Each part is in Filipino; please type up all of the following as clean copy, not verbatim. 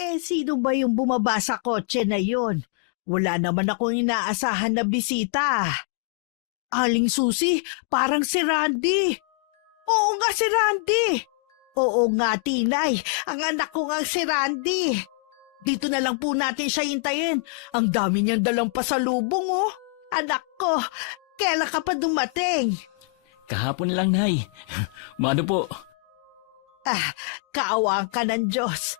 Sino ba yung bumaba sa kotse na yon? Wala naman akong inaasahan na bisita. Aling Susi, parang si Randy. Oo nga si Randy. Oo nga, Tinay. Ang anak ko nga si Randy. Dito na lang po natin siya hintayin. Ang dami niyang dalang pasalubong, oh. Anak ko, kailan ka pa dumating? Kahapon lang, Nay. Mano po? Kaawaan ka ng Diyos.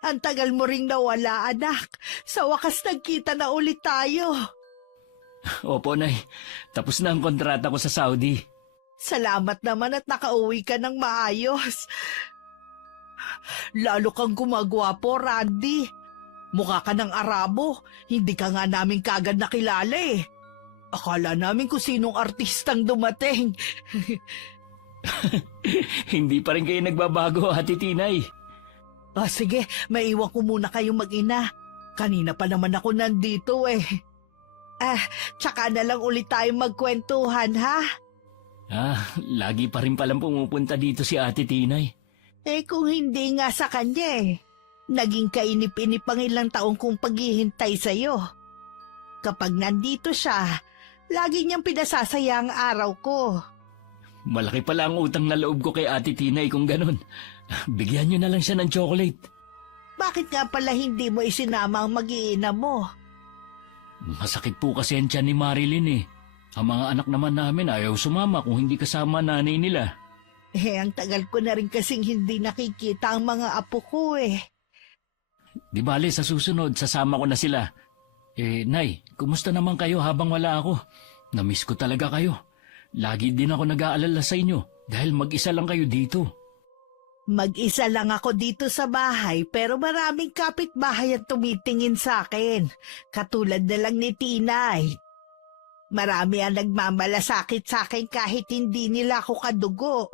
Ang tagal mo ring nawala, anak. Sa wakas nagkita na ulit tayo. Opo, Nay. Tapos na ang kontrata ko sa Saudi. Salamat naman at nakauwi ka ng maayos. Lalo kang gumagwapo, Randy. Mukha ka ng Arabo. Hindi ka nga namin kagad nakilala eh. Akala namin kung sinong artistang dumating. Hindi pa rin kayo nagbabago, Ate Tinay. Sige, maiwan ko muna kayong mag-ina. Kanina pa naman ako nandito eh. Tsaka na lang ulit tayo magkwentuhan, ha? Lagi pa rin palang pumupunta dito si Ate Tinay. Kung hindi nga sa kanya eh. Naging kainip-inip ang ilang taong kong paghihintay sa'yo. Kapag nandito siya, lagi niyang pinasasaya ang araw ko. Malaki pala ang utang na loob ko kay Ate Tinay kung ganun. Bigyan niyo na lang siya ng chocolate. Bakit nga pala hindi mo isinama ang mag-iina mo? Masakit po kasi ang tiyan ni Marilyn eh. Ang mga anak naman namin ayaw sumama kung hindi kasama nanay nila. Ang tagal ko na rin kasing hindi nakikita ang mga apo ko eh. Di bale, sa susunod, sasama ko na sila. Nay, kumusta naman kayo habang wala ako? Namiss ko talaga kayo. Lagi din ako nag-aalala sa inyo dahil mag-isa lang kayo dito. Mag-isa lang ako dito sa bahay pero maraming kapitbahay ang tumitingin sa akin. Katulad na lang ni Tinay. Marami ang nagmamalasakit sa akin kahit hindi nila ako kadugo.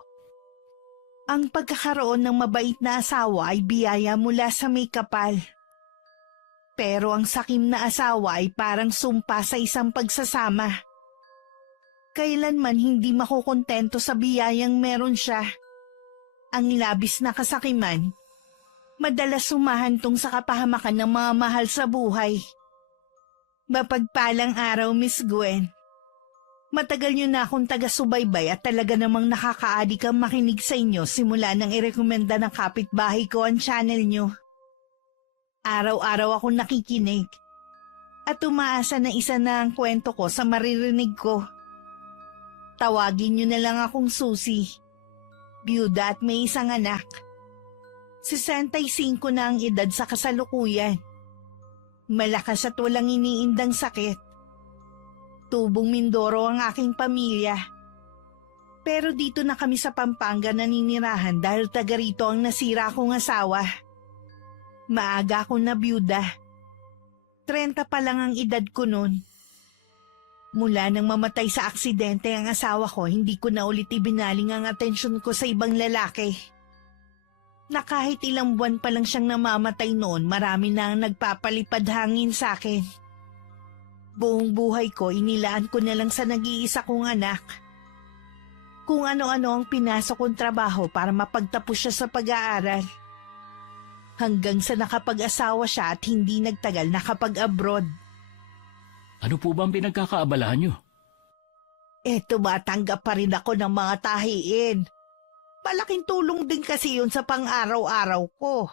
Ang pagkakaroon ng mabait na asawa ay biyaya mula sa may kapal. Pero ang sakim na asawa ay parang sumpa sa isang pagsasama. Kailanman hindi makukontento sa biyayang meron siya. Ang labis na kasakiman, madalas sumahantong sa kapahamakan ng mga mahal sa buhay. Mapagpalang araw, Miss Gwen. Matagal niyo na akong taga-subaybay at talaga namang nakakaadik ang makinig sa inyo simula nang irekomenda ng kapitbahay ko ang channel niyo. Araw-araw akong nakikinig at umaasa na isa na ang kwento ko sa maririnig ko. Tawagin niyo na lang akong Susi. Byuda at may isang anak. 65 na ang edad sa kasalukuyan. Malakas at walang iniindang sakit. Tubong Mindoro ang aking pamilya. Pero dito na kami sa Pampanga naninirahan dahil taga rito ang nasira kong asawa. Maaga akong nabyuda. 30 pa lang ang edad ko noon. Mula nang mamatay sa aksidente ang asawa ko, hindi ko na ulit ibinaling ang atensyon ko sa ibang lalaki. Na kahit ilang buwan pa lang siyang namamatay noon, marami na ang nagpapalipad hangin sa akin. Buong buhay ko, inilaan ko na lang sa nag-iisa kong anak. Kung ano-ano ang pinasok kong trabaho para mapagtapos siya sa pag-aaral. Hanggang sa nakapag-asawa siya at hindi nagtagal nakapag-abroad. Ano po ba ang pinagkakaabalahan niyo? Tumatanggap pa rin ako ng mga tahiin. Malaking tulong din kasi yun sa pang-araw-araw ko.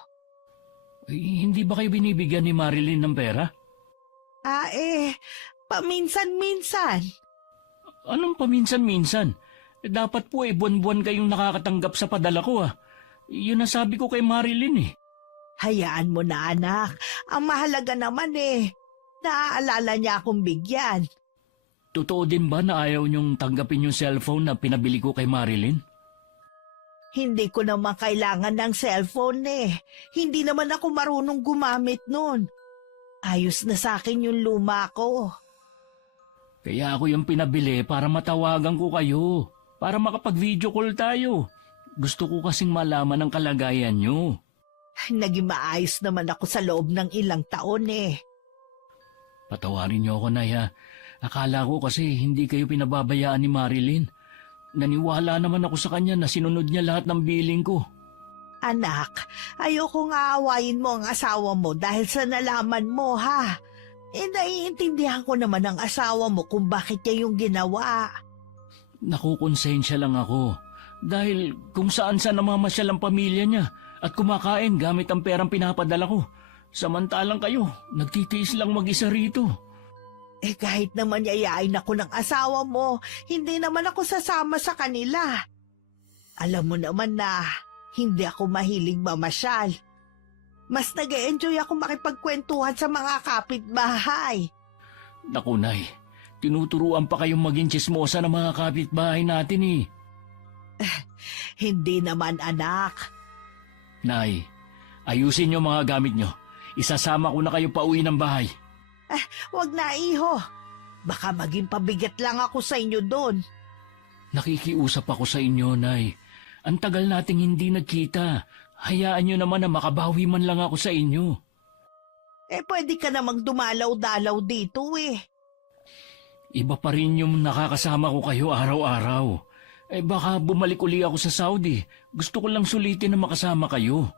Hindi ba kayo binibigyan ni Marilyn ng pera? Paminsan-minsan. Anong paminsan-minsan? Dapat po buwan-buwan kayong nakakatanggap sa padala ko ah. Yun ang sabi ko kay Marilyn eh. Hayaan mo na anak. Ang mahalaga naman naaalala niya akong bigyan. Totoo din ba na ayaw niyong tanggapin yung cellphone na pinabili ko kay Marilyn? Hindi ko naman kailangan ng cellphone Hindi naman ako marunong gumamit nun. Ayos na sa akin yung luma ko. Kaya ako yung pinabili para matawagan ko kayo. Para makapag-video call tayo. Gusto ko kasing malaman ang kalagayan niyo. Naging maayos naman ako sa loob ng ilang taon Patawarin niyo ako, Nay ha. Akala ko kasi hindi kayo pinababayaan ni Marilyn. Naniwala naman ako sa kanya na sinunod niya lahat ng billing ko. Anak, ayokong aawayin mo ang asawa mo dahil sa nalaman mo, ha? Naiintindihan ko naman ang asawa mo kung bakit niya yung ginawa. Nakukonsensya lang ako. Dahil kung saan-saan namamasyal ang pamilya niya at kumakain gamit ang perang pinapadala ko. Samantalang kayo, nagtitiis lang mag-isa rito. Kahit naman yayain ako ng asawa mo, hindi naman ako sasama sa kanila. Alam mo naman na hindi ako mahilig mamasyal. Mas nag-e-enjoy ako makipagkwentuhan sa mga kapitbahay. Naku, Nay, tinuturuan pa kayong maging tsismosa ng mga kapitbahay natin eh. Hindi naman, anak. Nay, ayusin niyo mga gamit niyo. Isasama ko na kayo pauwi ng bahay. Wag na, iho. Baka maging pabigat lang ako sa inyo doon. Nakikiusap ako sa inyo, Nay. Ang tagal nating hindi nagkita. Hayaan niyo naman na makabawi man lang ako sa inyo. Pwede ka namang dumalaw-dalaw dito eh. Iba pa rin yung nakakasama ko kayo araw-araw. Baka bumalik uli ako sa Saudi. Gusto ko lang sulitin na makasama kayo.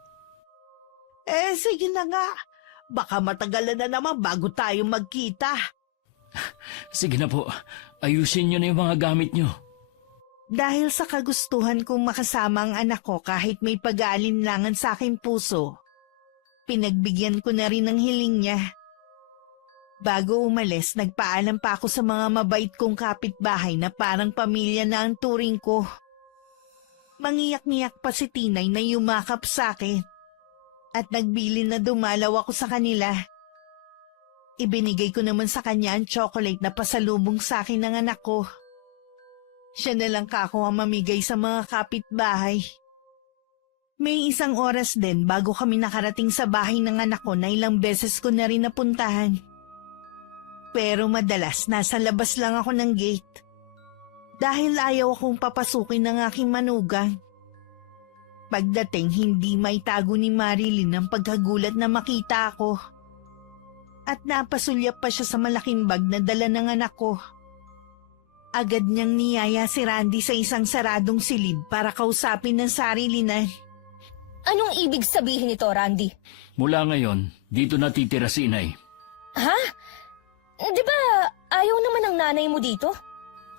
Sige na nga. Baka matagalan na naman bago tayo magkita. Sige na po, ayusin niyo na yung mga gamit niyo. Dahil sa kagustuhan kong makasama ang anak ko kahit may pag-aalinlangan sa aking puso, pinagbigyan ko na rin ang hiling niya. Bago umalis, nagpaalam pa ako sa mga mabait kong kapitbahay na parang pamilya na ang turing ko. Mangiyak-ngiyak pa si Tinay na yumakap sa akin at nagbili na dumalaw ako sa kanila. Ibinigay ko naman sa kanya ang chocolate na pasalubong sa akin ng anak ko. Siya na lang kako ang mamigay sa mga kapitbahay. May isang oras din bago kami nakarating sa bahay ng anak ko na ilang beses ko na rin napuntahan. Pero madalas nasa labas lang ako ng gate. Dahil ayaw akong papasukin ng aking manugang. Pagdating hindi maitago ni Marilyn ang pagkagulat na makita ako. At napasulyap pa siya sa malaking bag na dala ng anak ko. Agad niyang niyaya si Randy sa isang saradong silid para kausapin ng sarili na. Anong ibig sabihin nito, Randy? Mula ngayon, dito natitira si Inay. Ha? Di ba ayaw naman ng nanay mo dito?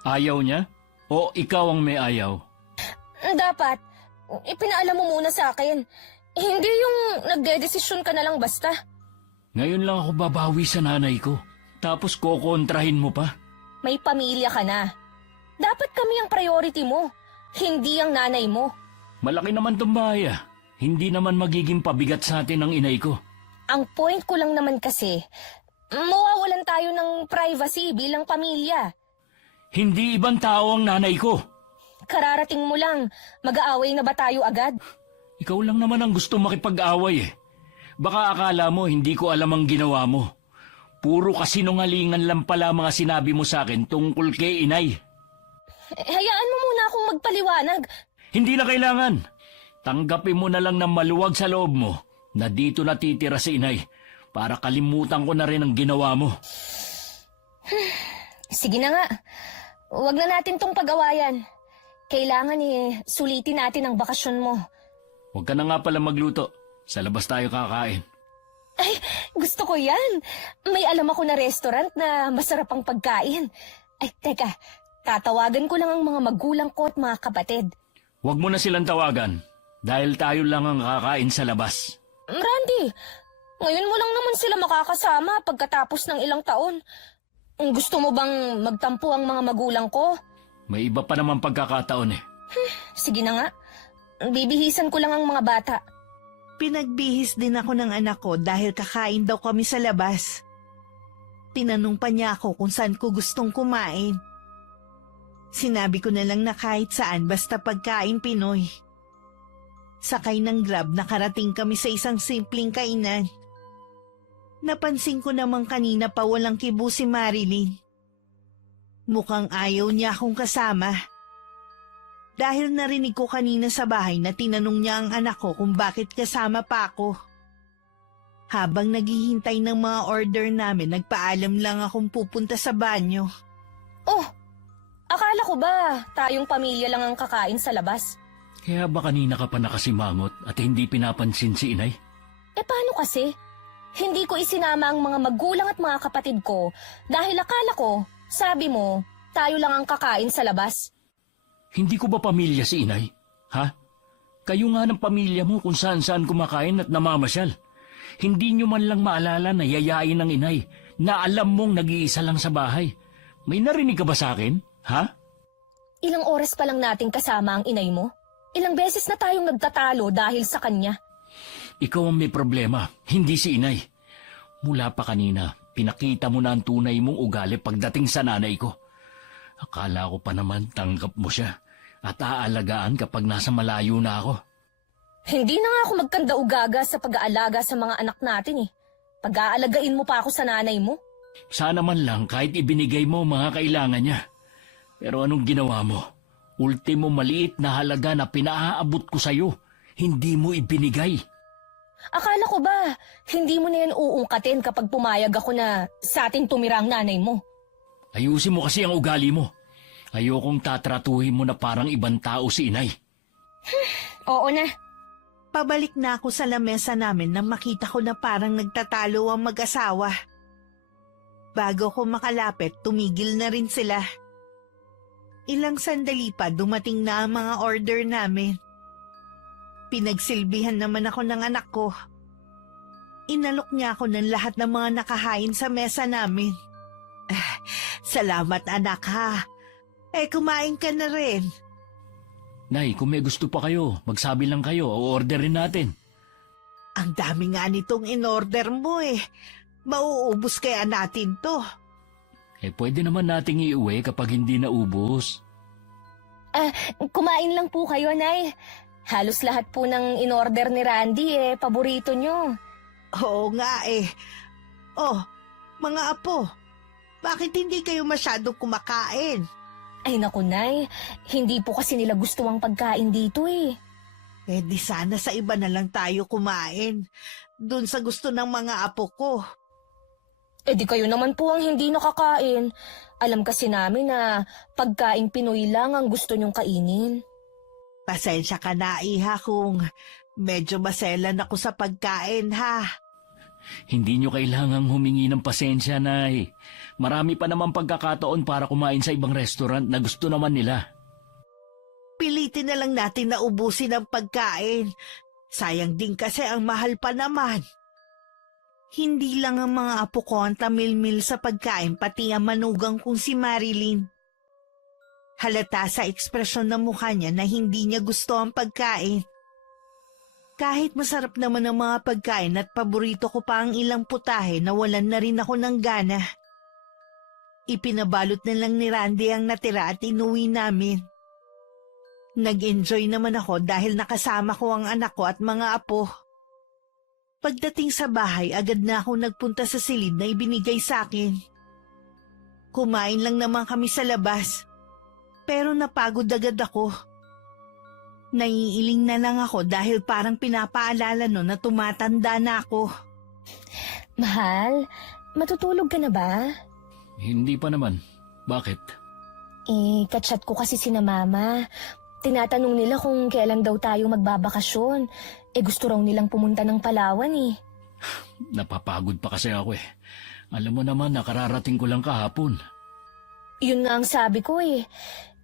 Ayaw niya? O ikaw ang may ayaw? Dapat, ipinaalam mo muna sa akin. Hindi yung nagdedesisyon ka na lang basta. Ngayon lang ako babawi sa nanay ko. Tapos kokontrahin mo pa? May pamilya ka na. Dapat kami ang priority mo, hindi ang nanay mo. Malaki naman tong bahay ah. Hindi naman magiging pabigat sa atin ang inay ko. Ang point ko lang naman kasi, mawawalan tayo ng privacy bilang pamilya. Hindi ibang tao ang nanay ko. Kararating mo lang, mag-aaway na ba tayo agad? Ikaw lang naman ang gusto makipag-away eh. Baka akala mo hindi ko alam ang ginawa mo. Puro kasinungalingan lang pala mga sinabi mo sa akin tungkol kay Inay. Hayaan mo muna akong magpaliwanag. Hindi na kailangan. Tanggapin mo na lang ng maluwag sa loob mo na dito natitira si Inay para kalimutan ko na rin ang ginawa mo. Sige na nga. Huwag na natin tong pag-awayan. Kailangan sulitin natin ang bakasyon mo. Huwag ka na nga pala magluto. Sa labas tayo kakain. Ay, gusto ko yan. May alam ako na restaurant na masarap ang pagkain. Ay, teka. Tatawagan ko lang ang mga magulang ko at mga kapatid. Huwag mo na silang tawagan dahil tayo lang ang kakain sa labas. Randy, ngayon mo lang naman sila makakasama pagkatapos ng ilang taon. Gusto mo bang magtampo ang mga magulang ko? May iba pa naman pagkakataon eh. Sige na nga. Bibihisan ko lang ang mga bata. Pinagbihis din ako ng anak ko dahil kakain daw kami sa labas. Tinanong pa niya ako kung saan ko gustong kumain. Sinabi ko na lang na kahit saan basta pagkain Pinoy. Sakay ng Grab nakarating kami sa isang simpleng kainan. Napansin ko namang kanina pa walang kibo si Marilyn. Mukhang ayaw niya akong kasama. Dahil narinig ko kanina sa bahay na tinanong niya ang anak ko kung bakit kasama pa ako. Habang naghihintay ng mga order namin, nagpaalam lang akong pupunta sa banyo. Oh, akala ko ba tayong pamilya lang ang kakain sa labas? Kaya ba kanina ka pa nakasimangot at hindi pinapansin si inay? Paano kasi? Hindi ko isinama ang mga magulang at mga kapatid ko dahil akala ko, sabi mo, tayo lang ang kakain sa labas. Hindi ko ba pamilya si inay? Ha? Kayo nga ng pamilya mo kung saan-saan kumakain at namamasyal. Hindi nyo man lang maalala na yayain ng inay na alam mong nag-iisa lang sa bahay. May narinig ka ba sa akin? Ha? Ilang oras pa lang nating kasama ang inay mo? Ilang beses na tayong nagtatalo dahil sa kanya. Ikaw ang may problema, hindi si inay. Mula pa kanina, pinakita mo na ang tunay mong ugali pagdating sa nanay ko. Akala ko pa naman tanggap mo siya at aalagaan kapag nasa malayo na ako. Hindi na nga ako magkanda-ugaga sa pag-aalaga sa mga anak natin eh. Pag-aalagain mo pa ako sa nanay mo. Sana man lang kahit ibinigay mo ang mga kailangan niya. Pero anong ginawa mo? Ultimo maliit na halaga na pinaaabot ko sa'yo, hindi mo ibinigay. Akala ko ba, hindi mo na yan uungkatin kapag pumayag ako na sa atin tumira ang nanay mo? Ayusin mo kasi ang ugali mo. Ayokong tatratuhin mo na parang ibang tao si inay. Oo na. Pabalik na ako sa lamesa namin nang makita ko na parang nagtatalo ang mag-asawa. Bago ko makalapit, tumigil na rin sila. Ilang sandali pa dumating na ang mga order namin. Pinagsilbihan naman ako ng anak ko. Inalok niya ako ng lahat ng mga nakahain sa mesa namin. Salamat anak ha. Kumain ka na rin. Nay, kung may gusto pa kayo, magsabi lang kayo o orderin natin. Ang dami nga nitong in-order mo eh. Mauubos kaya natin to. Pwede naman nating iuwi kapag hindi naubos. Kumain lang po kayo, Nay. Halos lahat po ng in-order ni Randy paborito nyo. Oo nga eh. Oh, mga apo, bakit hindi kayo masyadong kumakain? Ay naku, Nay. Hindi po kasi nila gusto ang pagkain dito eh. Di sana sa iba na lang tayo kumain. Doon sa gusto ng mga apo ko. Di kayo naman po ang hindi nakakain. Alam kasi namin na pagkain Pinoy lang ang gusto nyong kainin. Pasensya ka na, iha, kung medyo maselan ako sa pagkain, ha? Hindi nyo kailangang humingi ng pasensya, Nay. Marami pa naman pagkakataon para kumain sa ibang restaurant na gusto naman nila. Pilitin na lang natin na ubusin ang pagkain. Sayang din kasi ang mahal pa naman. Hindi lang ang mga apo ko ang tamilmil sa pagkain, pati ang manugang kong si Marilyn. Halata sa ekspresyon ng mukha niya na hindi niya gusto ang pagkain. Kahit masarap naman ang mga pagkain at paborito ko pa ang ilang putahe, nawalan na rin ako ng gana. Ipinabalot na lang ni Randy ang natira at inuwi namin. Nag-enjoy naman ako dahil nakasama ko ang anak ko at mga apo. Pagdating sa bahay, agad na ako nagpunta sa silid na ibinigay sa akin. Kumain lang naman kami sa labas, pero napagod agad ako. Naiiling na lang ako dahil parang pinapaalala no na tumatanda na ako. Mahal, matutulog ka na ba? Hindi pa naman. Bakit? Kachat ko kasi sina Mama. Tinatanong nila kung kailan daw tayo magbabakasyon. Gusto raw nilang pumunta ng Palawan eh. Napapagod pa kasi ako eh. Alam mo naman, nakararating ko lang kahapon. Yun nga ang sabi ko eh.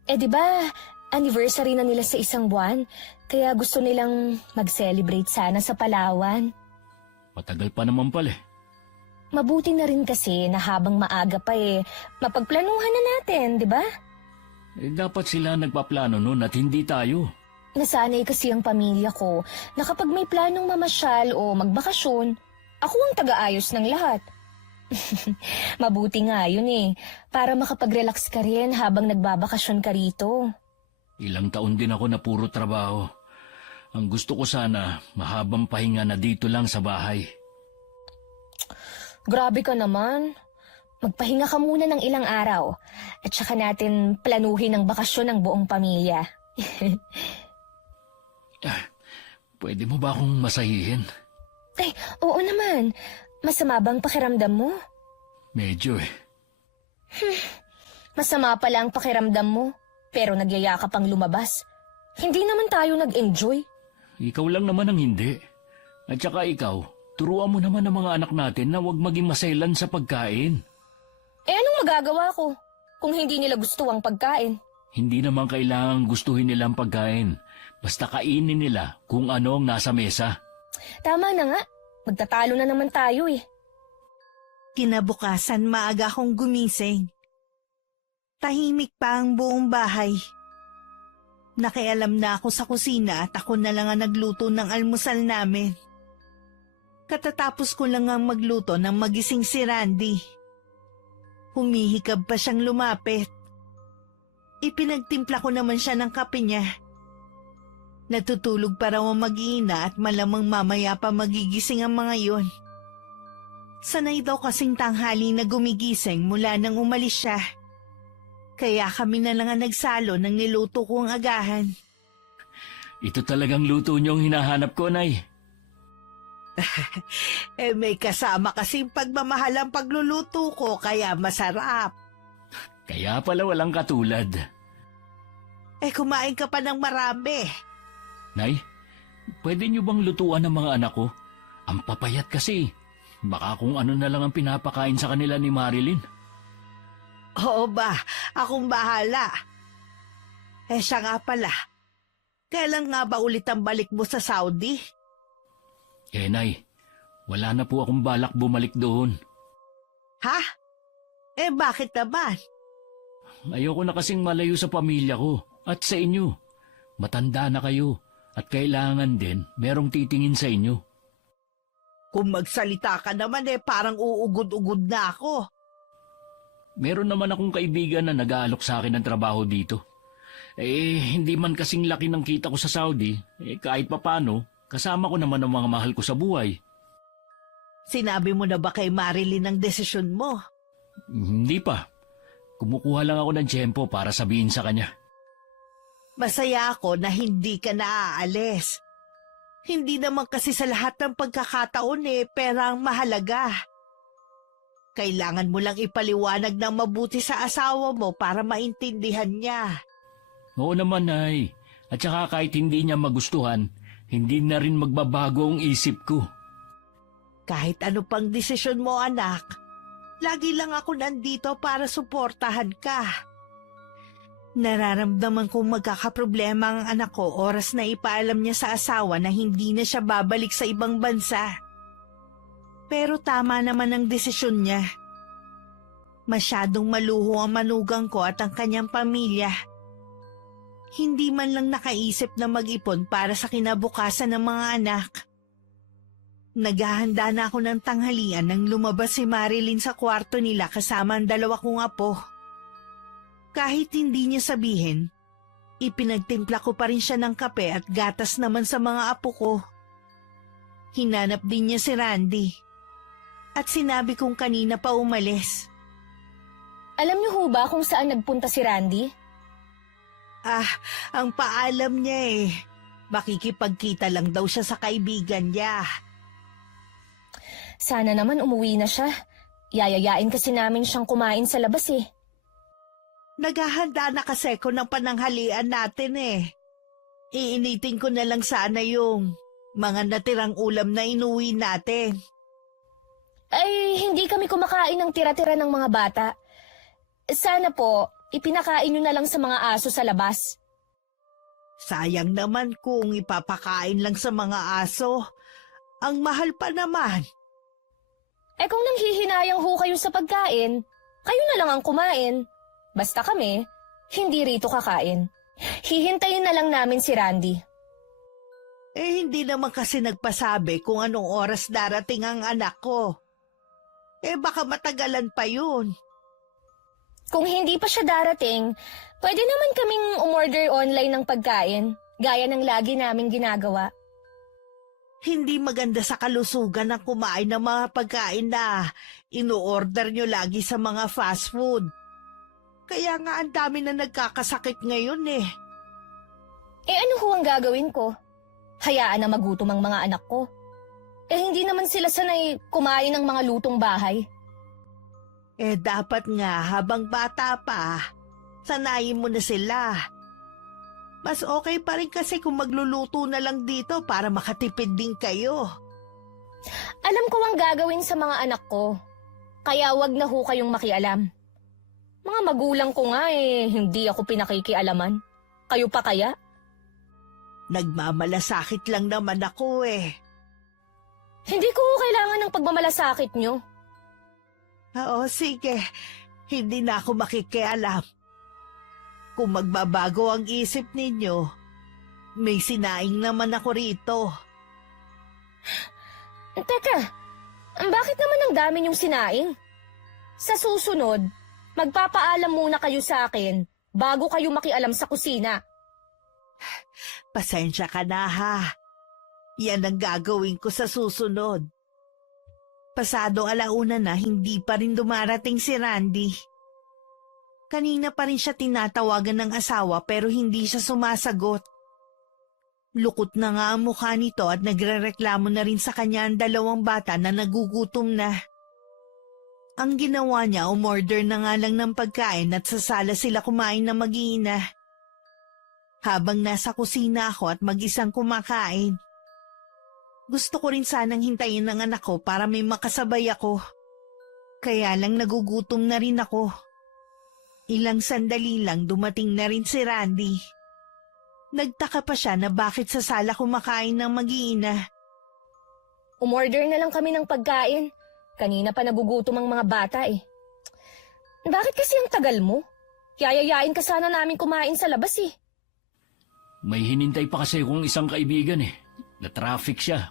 Di ba, anniversary na nila sa isang buwan, kaya gusto nilang mag-celebrate sana sa Palawan. Matagal pa naman pala eh. Mabuti na rin kasi na habang maaga pa mapagplanuhan na natin, di ba? Dapat sila nagpaplano nun at hindi tayo. Nasanay kasi ang pamilya ko na kapag may planong mamasyal o magbakasyon, ako ang taga-ayos ng lahat. Mabuti nga yun para makapag-relax ka rin habang nagbabakasyon ka rito. Ilang taon din ako na puro trabaho. Ang gusto ko sana, mahabang pahinga na dito lang sa bahay. Grabe ka naman. Magpahinga ka muna ng ilang araw at saka natin planuhin ang bakasyon ng buong pamilya. Pwede mo ba akong masahihin? Oo naman. Masama bang pakiramdam mo? Medyo eh. Masama pala ang pakiramdam mo, pero nagyaya ka pang lumabas. Hindi naman tayo nag-enjoy. Ikaw lang naman ang hindi. At saka ikaw, turuan mo naman ang mga anak natin na huwag maging maselan sa pagkain. Eh anong magagawa ko kung hindi nila gusto ang pagkain? Hindi naman kailangang gustuhin nila ang pagkain. Basta kainin nila kung ano ang nasa mesa. Tama na nga. Magtatalo na naman tayo eh. Kinabukasan maaga akong gumising. Tahimik pa ang buong bahay. Nakialam na ako sa kusina at ako na lang ang nagluto ng almusal namin. Katatapos ko lang ang magluto nang magising si Randy. Humihikab pa siyang lumapit. Ipinagtimpla ko naman siya ng kape niya. Natutulog pa raw ang mag-iina at malamang mamaya pa magigising ang mga yon. Sanay daw kasing tanghali na gumigising mula nang umalis siya. Kaya kami na lang ang nagsalo ng niluto kong agahan. Ito talagang luto niyong hinahanap ko, Nay. May kasama kasing pagmamahal ang pagluluto ko kaya masarap. Kaya pala walang katulad. Kumain ka pa ng marami. Nay, pwede niyo bang lutuan ng mga anak ko? Ang papayat kasi. Baka kung ano na lang ang pinapakain sa kanila ni Marilyn. Oo ba, akong bahala. Siya nga pala. Kailan nga ba ulit ang balik mo sa Saudi? Nay, wala na po akong balak bumalik doon. Ha? Bakit naman? Ayoko na kasing malayo sa pamilya ko at sa inyo. Matanda na kayo at kailangan din merong titingin sa inyo. Kung magsalita ka naman parang uugod-ugod na ako. Meron naman akong kaibigan na nag-aalok sa akin ng trabaho dito. Hindi man kasing laki ng kita ko sa Saudi, kahit papano, kasama ko naman ang mga mahal ko sa buhay. Sinabi mo na ba kay Marilyn ang desisyon mo? Hindi pa. Kumukuha lang ako ng tiyempo para sabihin sa kanya. Masaya ako na hindi ka naaalis. Hindi naman kasi sa lahat ng pagkakataon pera ang mahalaga. Kailangan mo lang ipaliwanag ng mabuti sa asawa mo para maintindihan niya. Oo naman, Nay. At saka kahit hindi niya magustuhan, hindi na rin magbabago ang isip ko. Kahit ano pang desisyon mo, anak, lagi lang ako nandito para suportahan ka. Nararamdaman kong magkakaproblema ang anak ko oras na ipaalam niya sa asawa na hindi na siya babalik sa ibang bansa. Pero tama naman ang desisyon niya. Masyadong maluho ang manugang ko at ang kanyang pamilya. Hindi man lang nakaisip na mag-ipon para sa kinabukasan ng mga anak. Naghahanda na ako ng tanghalian nang lumabas si Marilyn sa kwarto nila kasama ang dalawa kong apo. Kahit hindi niya sabihin, ipinagtimpla ko pa rin siya ng kape at gatas naman sa mga apo ko. Hinanap din niya si Randy. At sinabi kong kanina pa umalis. Alam niyo ho ba kung saan nagpunta si Randy? Ang paalam niya makikipagkita lang daw siya sa kaibigan niya. Sana naman umuwi na siya. Yayayain kasi namin siyang kumain sa labas eh. Naghahanda na kasi ko ng pananghalian natin Iinitin ko na lang sana yung mga natirang ulam na inuwi natin. Ay, hindi kami kumakain ng tira-tira ng mga bata. Sana po, ipinakain niyo na lang sa mga aso sa labas. Sayang naman kung ipapakain lang sa mga aso. Ang mahal pa naman. Kung nanghihinayang ho kayo sa pagkain, kayo na lang ang kumain. Basta kami, hindi rito kakain. Hihintayin na lang namin si Randy. Hindi naman kasi nagpasabi kung anong oras darating ang anak ko. Baka matagalan pa yun. Kung hindi pa siya darating, pwede naman kaming umorder online ng pagkain, gaya ng lagi naming ginagawa. Hindi maganda sa kalusugan ang kumain ng mga pagkain na ino-order nyo lagi sa mga fast food. Kaya nga ang dami na nagkakasakit ngayon Ano ho ang gagawin ko? Hayaan na magutom ang mga anak ko. Hindi naman sila sanay kumain ng mga lutong bahay. Dapat nga habang bata pa, sanayin mo na sila. Mas okay pa rin kasi kung magluluto na lang dito para makatipid din kayo. Alam ko ang gagawin sa mga anak ko. Kaya wag na ho kayong makialam. Mga magulang ko nga hindi ako pinakikialaman. Kayo pa kaya? Nagmamalasakit lang naman ako eh. Hindi ko ho kailangan ng pagmamalasakit nyo. Oo, sige. Hindi na ako makikialam. Kung magbabago ang isip ninyo, may sinaing naman ako rito. Teka, bakit naman ang dami niyong sinaing? Sa susunod, magpapaalam muna kayo sa akin bago kayo makialam sa kusina. Pasensya ka na ha. Yan ang gagawin ko sa susunod. Pasadong alauna na hindi pa rin dumarating si Randy. Kanina pa rin siya tinatawagan ng asawa pero hindi siya sumasagot. Lukot na nga ang mukha nito at nagrereklamo na rin sa kanya ang 2 bata na nagugutom na. Ang ginawa niya, umorder na nga lang ng pagkain at sa sala sila kumain na mag-iina. Habang nasa kusina ako at mag-isang kumakain. Gusto ko rin sanang hintayin ng anak ko para may makasabay ako. Kaya lang nagugutom na rin ako. Ilang sandali lang dumating na rin si Randy. Nagtaka pa siya na bakit sa sala kumakain ng mag-iina. Umorder na lang kami ng pagkain. Kanina pa nagugutom ang mga bata eh. Bakit kasi ang tagal mo? Yayayain ka sana namin kumain sa labas eh. May hinintay pa kasi kong isang kaibigan eh. Na-traffic siya.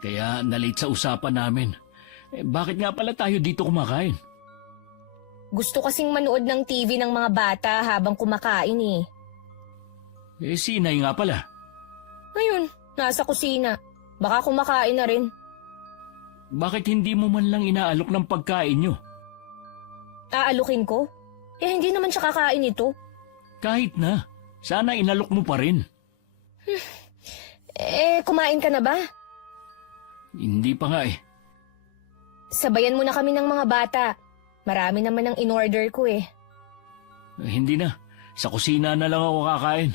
Kaya nalate sa usapan namin. Bakit nga pala tayo dito kumakain? Gusto kasing manood ng TV ng mga bata habang kumakain eh. Si Inay nga pala. Ngayon, nasa kusina. Baka kumakain na rin. Bakit hindi mo man lang inaalok ng pagkain nyo? Aalukin ko? Hindi naman siya kakain ito. Kahit na. Sana inalok mo pa rin. Kumain ka na ba? Hindi pa nga eh. Sabayan mo na kami ng mga bata. Marami naman ang in-order ko eh. Hindi na. Sa kusina na lang ako kakain.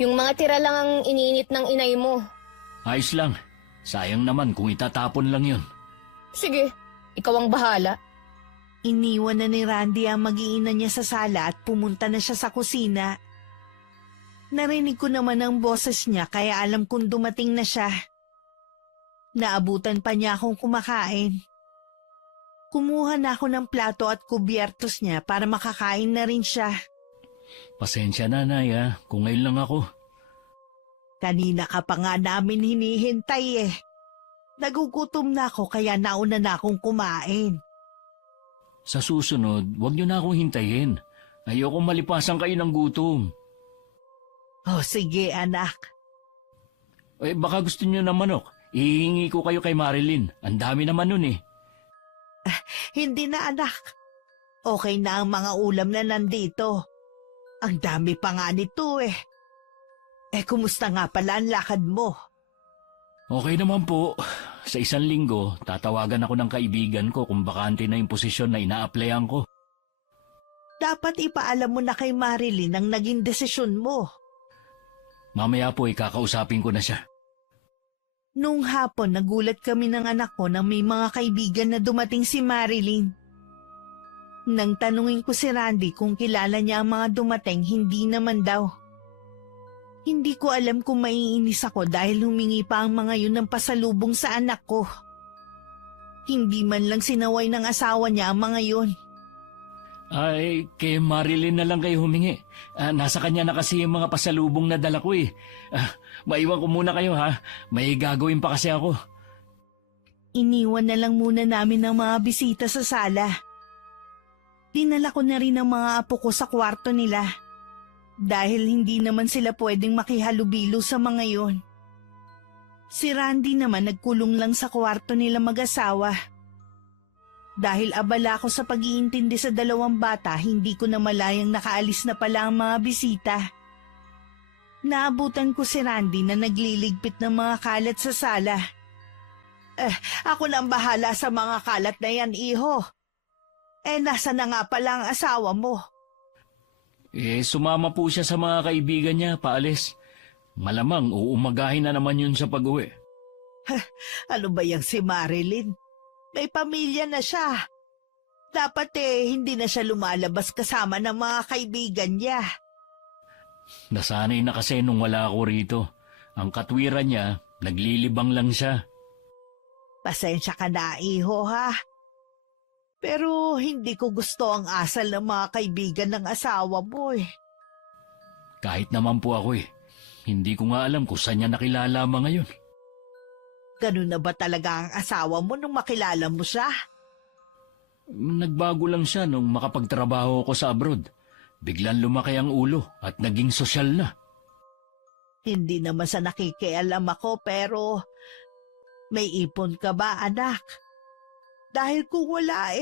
Yung mga tira lang ang iniinit ng inay mo. Ayos lang. Sayang naman kung itatapon lang yun. Sige, ikaw ang bahala. Iniwan na ni Randy ang mag-iina niya sa sala at pumunta na siya sa kusina. Narinig ko naman ang boses niya kaya alam kong dumating na siya. Naabutan pa niya akong kumakain. Kumuha na ako ng plato at kubyertos niya para makakain na rin siya. Pasensya na, Nay, kung ngayon lang ako. Kanina ka pa nga namin hinihintay eh. Nagugutom na ako kaya nauna na akong kumain. Sa susunod, huwag niyo na akong hintayin. Ayoko malipasan kayo ng gutom. Oh, sige anak. Baka gusto niyo ng manok. Ihingi ko kayo kay Marilyn. Ang dami naman nun eh. Hindi na anak. Okay na ang mga ulam na nandito. Ang dami pa nga nito eh. Kumusta nga pala ang lakad mo? Okay naman po. Sa 1 linggo, tatawagan ako ng kaibigan ko kung bakante na yung posisyon na ina-applyan ko. Dapat ipaalam mo na kay Marilyn ang naging desisyon mo. Mamaya po kakausapin ko na siya. Noong hapon, nagulat kami ng anak ko na may mga kaibigan na dumating si Marilyn. Nang tanungin ko si Randy kung kilala niya ang mga dumating, hindi naman daw. Hindi ko alam kung maiinis ako dahil humingi pa ang mga yun ng pasalubong sa anak ko. Hindi man lang sinaway ng asawa niya ang mga yun. Ay, kay Marilyn na lang kayo humingi. Nasa kanya na kasi yung mga pasalubong na dala ko eh. Maiwan ko muna kayo ha. May gagawin pa kasi ako. Iniwan na lang muna namin ang mga bisita sa sala. Dinala ko na rin ang mga apo ko sa kwarto nila. Dahil hindi naman sila pwedeng makihalubilo sa mga yon. Si Randy naman nagkulong lang sa kwarto nila mag-asawa. Dahil abala ako sa pag-iintindi sa 2 bata, hindi ko na malayang nakaalis na pala ang mga bisita. Naabutan ko si Randy na nagliligpit ng mga kalat sa sala. Ako na ang bahala sa mga kalat na yan, iho. Nasa na nga pala ang asawa mo? Sumama po siya sa mga kaibigan niya, paalis. Malamang uumagahin na naman yun sa pag-uwi. Ano ba yang si Marilyn? May pamilya na siya. Dapat hindi na siya lumalabas kasama ng mga kaibigan niya. Nasanay na kasi nung wala ako rito. Ang katwiran niya, naglilibang lang siya. Pasensya ka na, iho, ha? Pero hindi ko gusto ang asal ng mga kaibigan ng asawa mo eh. Kahit naman po ako Hindi ko nga alam kung saan niya nakilala mga ngayon. Ganun na ba talaga ang asawa mo nung makilala mo siya? Nagbago lang siya nung makapagtrabaho ako sa abroad. Biglang lumaki ang ulo at naging sosyal na. Hindi naman sa nakikialam ako pero may ipon ka ba, anak? Dahil kung wala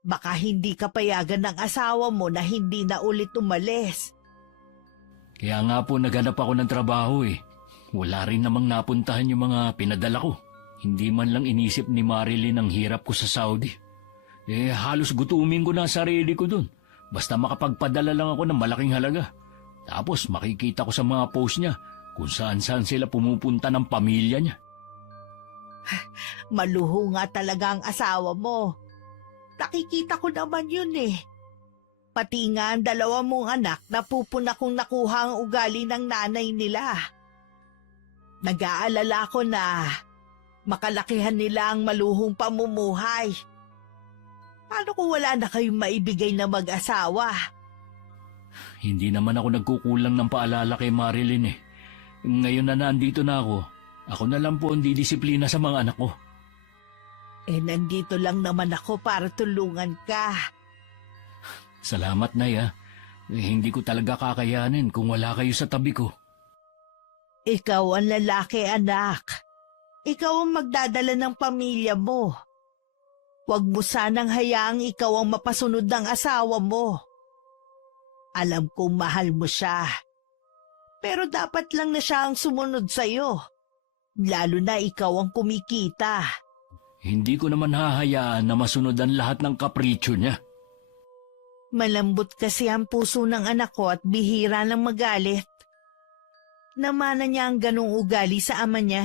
baka hindi ka payagan ng asawa mo na hindi na ulit umalis. Kaya nga po naghanap ako ng trabaho Wala rin namang napuntahan yung mga pinadala ko. Hindi man lang inisip ni Marilyn ang hirap ko sa Saudi. Halos gutumin ko na ang sarili ko dun. Basta makapagpadala lang ako ng malaking halaga. Tapos makikita ko sa mga post niya kung saan-saan sila pumupunta ng pamilya niya. Maluho nga talaga ang asawa mo. Nakikita ko naman yun Pati nga ang dalawa mong anak napupuna kong nakuha ang ugali ng nanay nila. Nag-aalala ko na makalakihan nila ang maluhong pamumuhay. Paano kung wala na kayong maibigay na mag-asawa? Hindi naman ako nagkukulang ng paalala kay Marilyn Ngayon na nandito na ako na lang po ang didisiplina sa mga anak ko. Nandito lang naman ako para tulungan ka. Salamat, Nay, hindi ko talaga kakayanin kung wala kayo sa tabi ko. Ikaw ang lalaki, anak. Ikaw ang magdadala ng pamilya mo. Huwag mo sanang hayaang ikaw ang mapasunod ng asawa mo. Alam kong mahal mo siya. Pero dapat lang na siya ang sumunod sa'yo. Lalo na ikaw ang kumikita. Hindi ko naman hahayaan na masunod ang lahat ng kapritsyo niya. Malambot kasi ang puso ng anak ko at bihira ng magalit. Namana niya ang ganong ugali sa ama niya.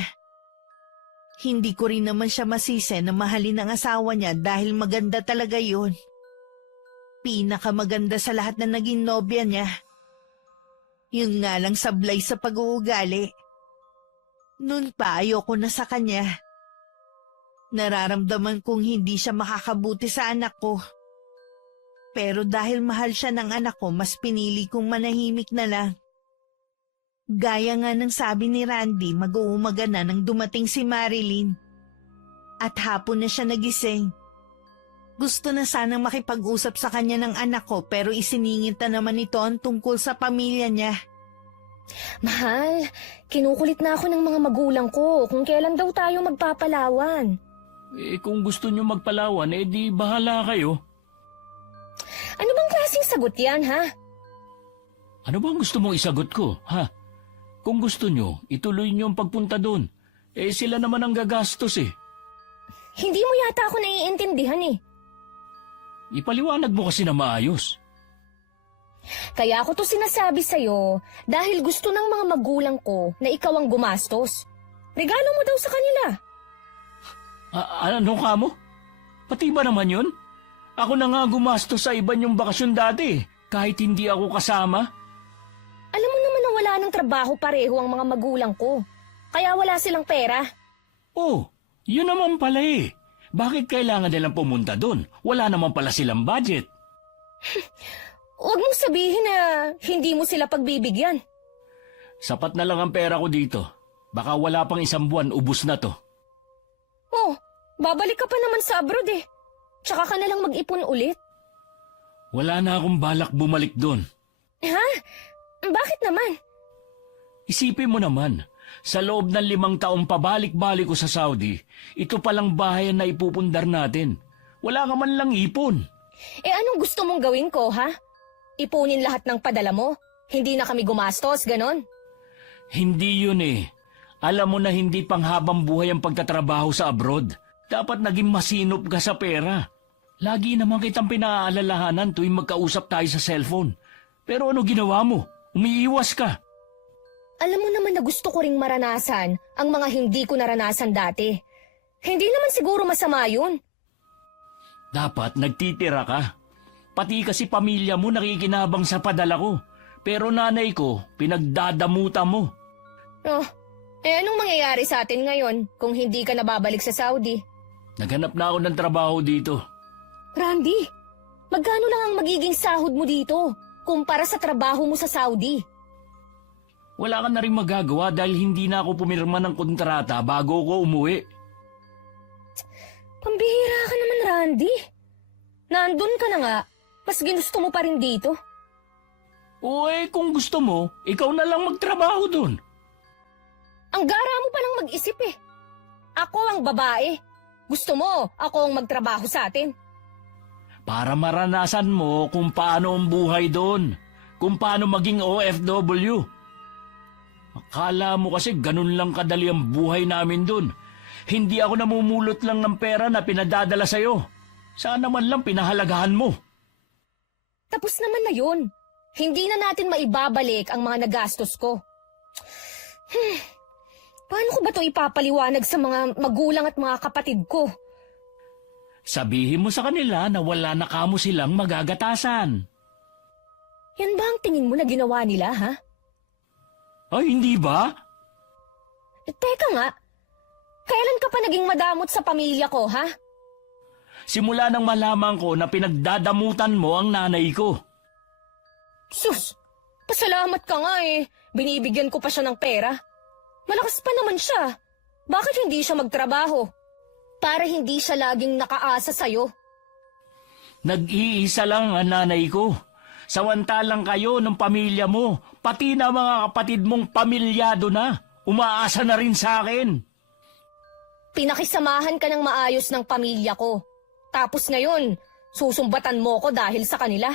Hindi ko rin naman siya masisi na mahalin ang asawa niya dahil maganda talaga yun. Pinakamaganda sa lahat na naging nobya niya. Yun nga lang sablay sa pag-uugali. Noon pa ayoko na sa kanya. Nararamdaman kong hindi siya makakabuti sa anak ko. Pero dahil mahal siya ng anak ko, mas pinili kong manahimik na lang. Gaya nga ng sabi ni Randy, mag-uumaga na nang dumating si Marilyn. At hapon na siya nagising. Gusto na sanang makipag-usap sa kanya ng anak ko pero isiningit na naman ito ang tungkol sa pamilya niya. Mahal, kinukulit na ako ng mga magulang ko kung kailan daw tayo magpapalawan. Kung gusto niyo magpalawan, di bahala kayo. Ano bang klaseng sagot yan, ha? Ano bang gusto mong isagot ko, ha? Kung gusto niyo, ituloy niyo ang pagpunta doon. Sila naman ang gagastos Hindi mo yata ako naiintindihan Ipaliwanag mo kasi na maayos. Kaya ako to sinasabi sa'yo dahil gusto ng mga magulang ko na ikaw ang gumastos. Regalo mo daw sa kanila. Ano ka mo? Pati ba naman yun? Ako na nga gumastos sa iba niyong bakasyon dati, kahit hindi ako kasama. Alam mo naman na wala ng trabaho pareho ang mga magulang ko. Kaya wala silang pera. Oh, yun naman pala Bakit kailangan nilang pumunta doon? Wala naman pala silang budget. Huwag mong sabihin na hindi mo sila pagbibigyan. Sapat na lang ang pera ko dito. Baka wala pang 1 buwan, ubus na to. Oh, babalik ka pa naman sa abroad Tsaka ka na lang mag-ipon ulit. Wala na akong balak bumalik doon. Ha? Bakit naman? Isipin mo naman, sa loob ng 5 taong pabalik-balik ko sa Saudi, ito palang bahayan na ipupundar natin. Wala ka man lang ipon. Anong gusto mong gawin ko, ha? Ipunin lahat ng padala mo? Hindi na kami gumastos, ganon? Hindi yun Alam mo na hindi panghabang buhay ang pagtatrabaho sa abroad. Dapat naging masinop ka sa pera. Lagi naman kitang pinaalalahanan tuwing magkausap tayo sa cellphone. Pero ano ginawa mo? Umiiwas ka. Alam mo naman na gusto ko ring maranasan ang mga hindi ko naranasan dati. Hindi naman siguro masama yun. Dapat nagtitira ka. Pati kasi pamilya mo nakikinabang sa padala ko. Pero nanay ko, pinagdadamutan mo. Oh, anong mangyayari sa atin ngayon kung hindi ka nababalik sa Saudi? Naghanap na ako ng trabaho dito. Randy, magkano lang ang magiging sahod mo dito kumpara sa trabaho mo sa Saudi? Wala ka na rin magagawa dahil hindi na ako pumirma ng kontrata bago ko umuwi. Pambihira ka naman, Randy. Nandun ka na nga, mas ginusto mo pa rin dito. Kung gusto mo, ikaw na lang magtrabaho dun. Ang gara mo palang mag-isip eh. Ako ang babae. Gusto mo, ako ang magtrabaho sa atin. Para maranasan mo kung paano ang buhay doon. Kung paano maging OFW. Akala mo kasi ganun lang kadali ang buhay namin doon. Hindi ako namumulot lang ng pera na pinadadala sa'yo. Sana man lang pinahalagahan mo. Tapos naman na yun. Hindi na natin maibabalik ang mga nagastos ko. Paano ko ba ito ipapaliwanag sa mga magulang at mga kapatid ko? Sabihin mo sa kanila na wala na kamo silang magagatasan. Yan ba ang tingin mo na ginawa nila, ha? Ay, hindi ba? Teka nga, kailan ka pa naging madamot sa pamilya ko, ha? Simula nang malaman ko na pinagdadamutan mo ang nanay ko. Sus, pasalamat ka nga eh. Binibigyan ko pa siya ng pera. Malakas pa naman siya. Bakit hindi siya magtrabaho? Para hindi siya laging nakaasa sa'yo. Nag-iisa lang ang nanay ko. Sawantalang kayo ng pamilya mo, pati na mga kapatid mong pamilyado na, umaasa na rin sa akin. Pinakisamahan ka ng maayos ng pamilya ko. Tapos ngayon, susumbatan mo ko dahil sa kanila.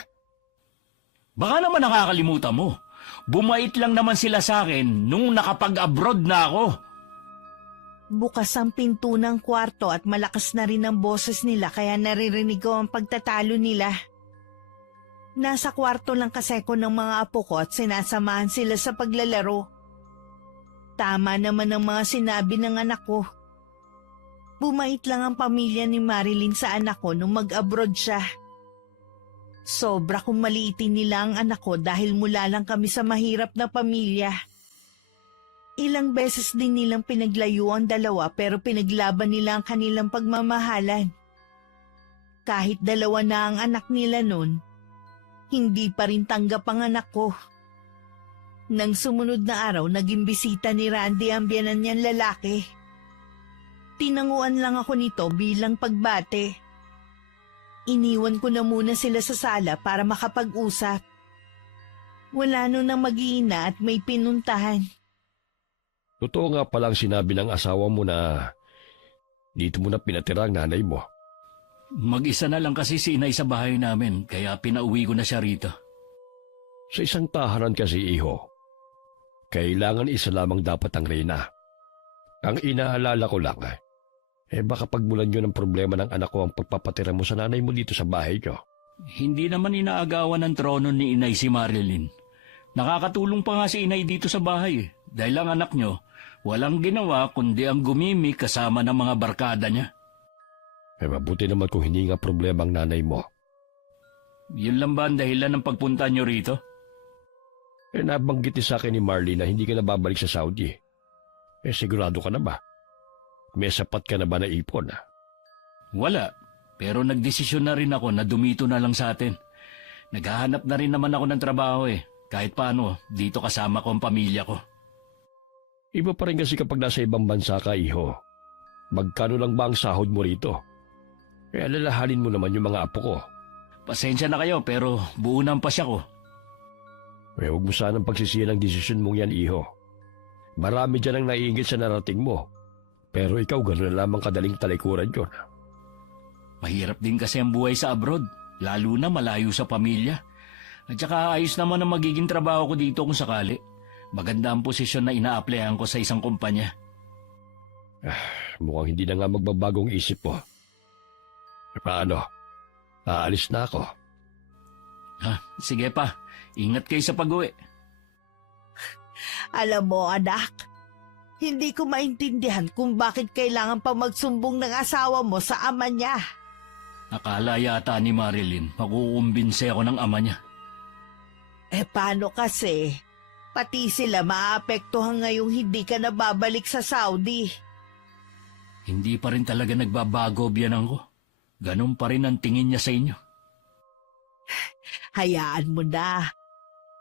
Baka naman nakakalimutan mo. Bumait lang naman sila sa akin nung nakapag-abroad na ako. Bukas ang pinto ng kwarto at malakas na rin ang boses nila kaya naririnig ko ang pagtatalo nila. Nasa kwarto lang kasi ko ng mga apo ko at sinasamahan sila sa paglalaro. Tama naman ang mga sinabi ng anak ko. Bumait lang ang pamilya ni Marilyn sa anak ko nung mag-abroad siya. Sobra kung maliitin nila ang anak ko dahil mula lang kami sa mahirap na pamilya. Ilang beses din nilang pinaglayo ang dalawa pero pinaglaban nila ang kanilang pagmamahalan. Kahit dalawa na ang anak nila nun, hindi pa rin tanggap ang anak ko. Nang sumunod na araw, naging bisita ni Randy ang biyanan niyang lalaki. Tinanguan lang ako nito bilang pagbate. Iniwan ko na muna sila sa sala para makapag-usap. Wala nun ang mag-iina at may pinuntahan. Totoo nga palang sinabi ng asawa mo na dito mo na pinatira ang nanay mo. Mag-isa na lang kasi si inay sa bahay namin, kaya pinauwi ko na siya rito. Sa isang tahanan kasi, iho, kailangan isa lamang dapat ang reyna. Ang inaalala ko lang, baka pagmulan nyo ng problema ng anak ko ang pagpapatira mo sa nanay mo dito sa bahay nyo. Hindi naman inaagawan ng trono ni inay si Marilyn. Nakakatulong pa nga si inay dito sa bahay dahil ang anak nyo walang ginawa kundi ang gumimik kasama ng mga barkada niya. Mabuti naman kung hindi nga problema ang nanay mo. Yun lang ba ang dahilan ng pagpunta nyo rito? Nabanggit sa akin ni Marley na hindi ka na babalik sa Saudi. Sigurado ka na ba? May sapat ka na ba na ipon? Wala, pero nagdesisyon na rin ako na dumito na lang sa atin. Naghahanap na rin naman ako ng trabaho kahit paano dito kasama ko ang pamilya ko. Iba pa rin kasi kapag nasa ibang bansa ka, iho. Magkano lang ba ang sahod mo rito? Alalahanin mo naman yung mga apo ko. Pasensya na kayo pero buo na ang pasya ko. Huwag mo sanang pagsisiyan ang desisyon mong yan, iho. Marami dyan ang naiingit sa narating mo. Pero ikaw gano'n na lamang kadaling talikuran yun. Mahirap din kasi ang buhay sa abroad, lalo na malayo sa pamilya. At saka ayos naman ang magiging trabaho ko dito kung sakali. Maganda ang posisyon na ina-applyan ko sa isang kumpanya. Mukhang hindi na nga magbabagong isip mo. Paano? Aalis na ako. Sige pa, ingat kayo sa pag-uwi. Alam mo, anak, hindi ko maintindihan kung bakit kailangan pa magsumbong ng asawa mo sa ama niya. Akala yata ni Marilyn, makukumbinse ako ng ama niya. Paano kasi? Pati sila maapektuhan ngayong hindi ka na babalik sa Saudi. Hindi pa rin talaga nagbabago biyanan ko. Ganun pa rin ang tingin niya sa inyo. Hayaan mo na.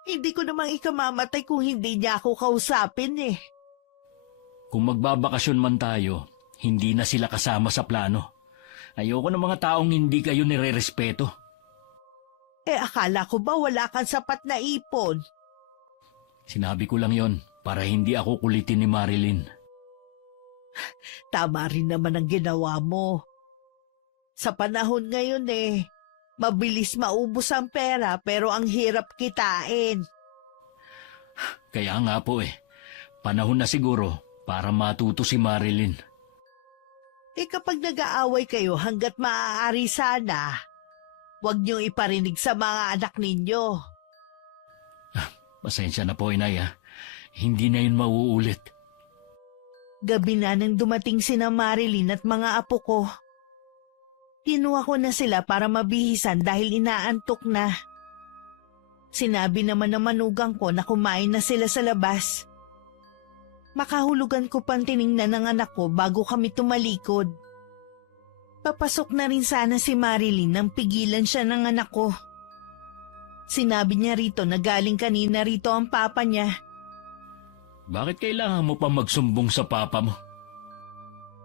Hindi ko namang ikamamatay kung hindi niya ako kausapin eh. Kung magbabakasyon man tayo, hindi na sila kasama sa plano. Ayoko ng mga taong hindi kayo nire-respeto. Akala ko ba wala kang sapat na ipon? Sinabi ko lang yon para hindi ako kulitin ni Marilyn. Tama rin naman ang ginawa mo. Sa panahon ngayon mabilis maubos ang pera pero ang hirap kitain. Kaya nga po panahon na siguro para matuto si Marilyn. Kapag nag-aaway kayo hanggat maaari sana, huwag niyong iparinig sa mga anak ninyo. Pasensya na po, Inay. Hindi na yun mauulit. Gabi na nang dumating sina Marilyn at mga apo ko. Kinuha ko na sila para mabihisan dahil inaantok na. Sinabi naman ng manugang ko na kumain na sila sa labas. Makahulugan ko pang tiningnan ng anak ko bago kami tumalikod. Papasok na rin sana si Marilyn nang pigilan siya ng anak ko. Sinabi niya rito na galing kanina rito ang papa niya. Bakit kailangan mo pa magsumbong sa papa mo?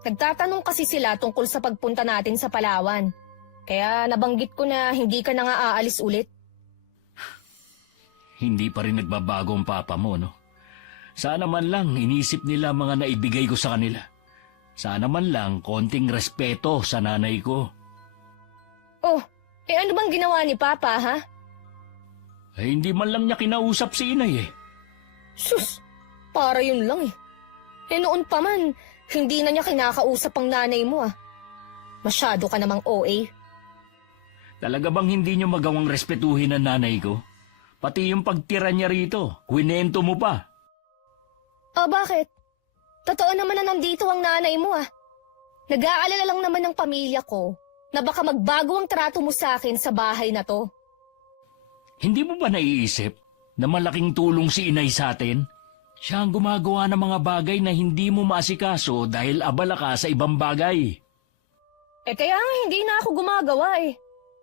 Nagtatanong kasi sila tungkol sa pagpunta natin sa Palawan. Kaya nabanggit ko na hindi ka na nga aalis ulit. Hindi pa rin nagbabago ang papa mo, no? Sana man lang inisip nila mga naibigay ko sa kanila. Sana man lang konting respeto sa nanay ko. Oh, ano bang ginawa ni Papa, ha? Hindi man lang niya kinausap si Inay Sus, para yun lang noon pa man, hindi na niya kinakausap ang nanay mo Masyado ka namang OA. Talaga bang hindi niyo magawang respetuhin ang nanay ko? Pati yung pagtira niya rito, kwinento mo pa. Bakit? Totoo naman na nandito ang nanay mo Nag-aalala lang naman ng pamilya ko na baka magbago ang trato mo sa akin sa bahay na to. Hindi mo ba naiisip na malaking tulong si Inay sa atin? Siya ang gumagawa ng mga bagay na hindi mo maasikaso dahil abala ka sa ibang bagay. Kaya nga hindi na ako gumagawa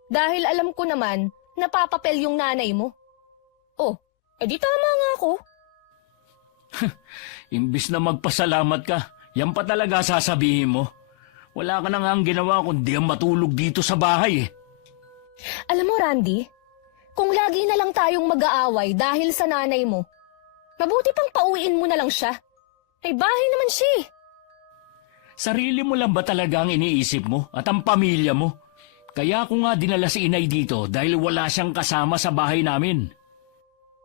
Dahil alam ko naman napapapel yung nanay mo. Di tama nga ako. Imbis na magpasalamat ka, yan pa talaga sasabihin mo. Wala ka na nga ang ginawa kundi ang matulog dito sa bahay Alam mo, Randy, kung lagi na lang tayong mag-aaway dahil sa nanay mo, mabuti pang pauwiin mo na lang siya. Bahay naman siya Sarili mo lang ba talaga ang iniisip mo at ang pamilya mo? Kaya ako nga dinala si Inay dito dahil wala siyang kasama sa bahay namin.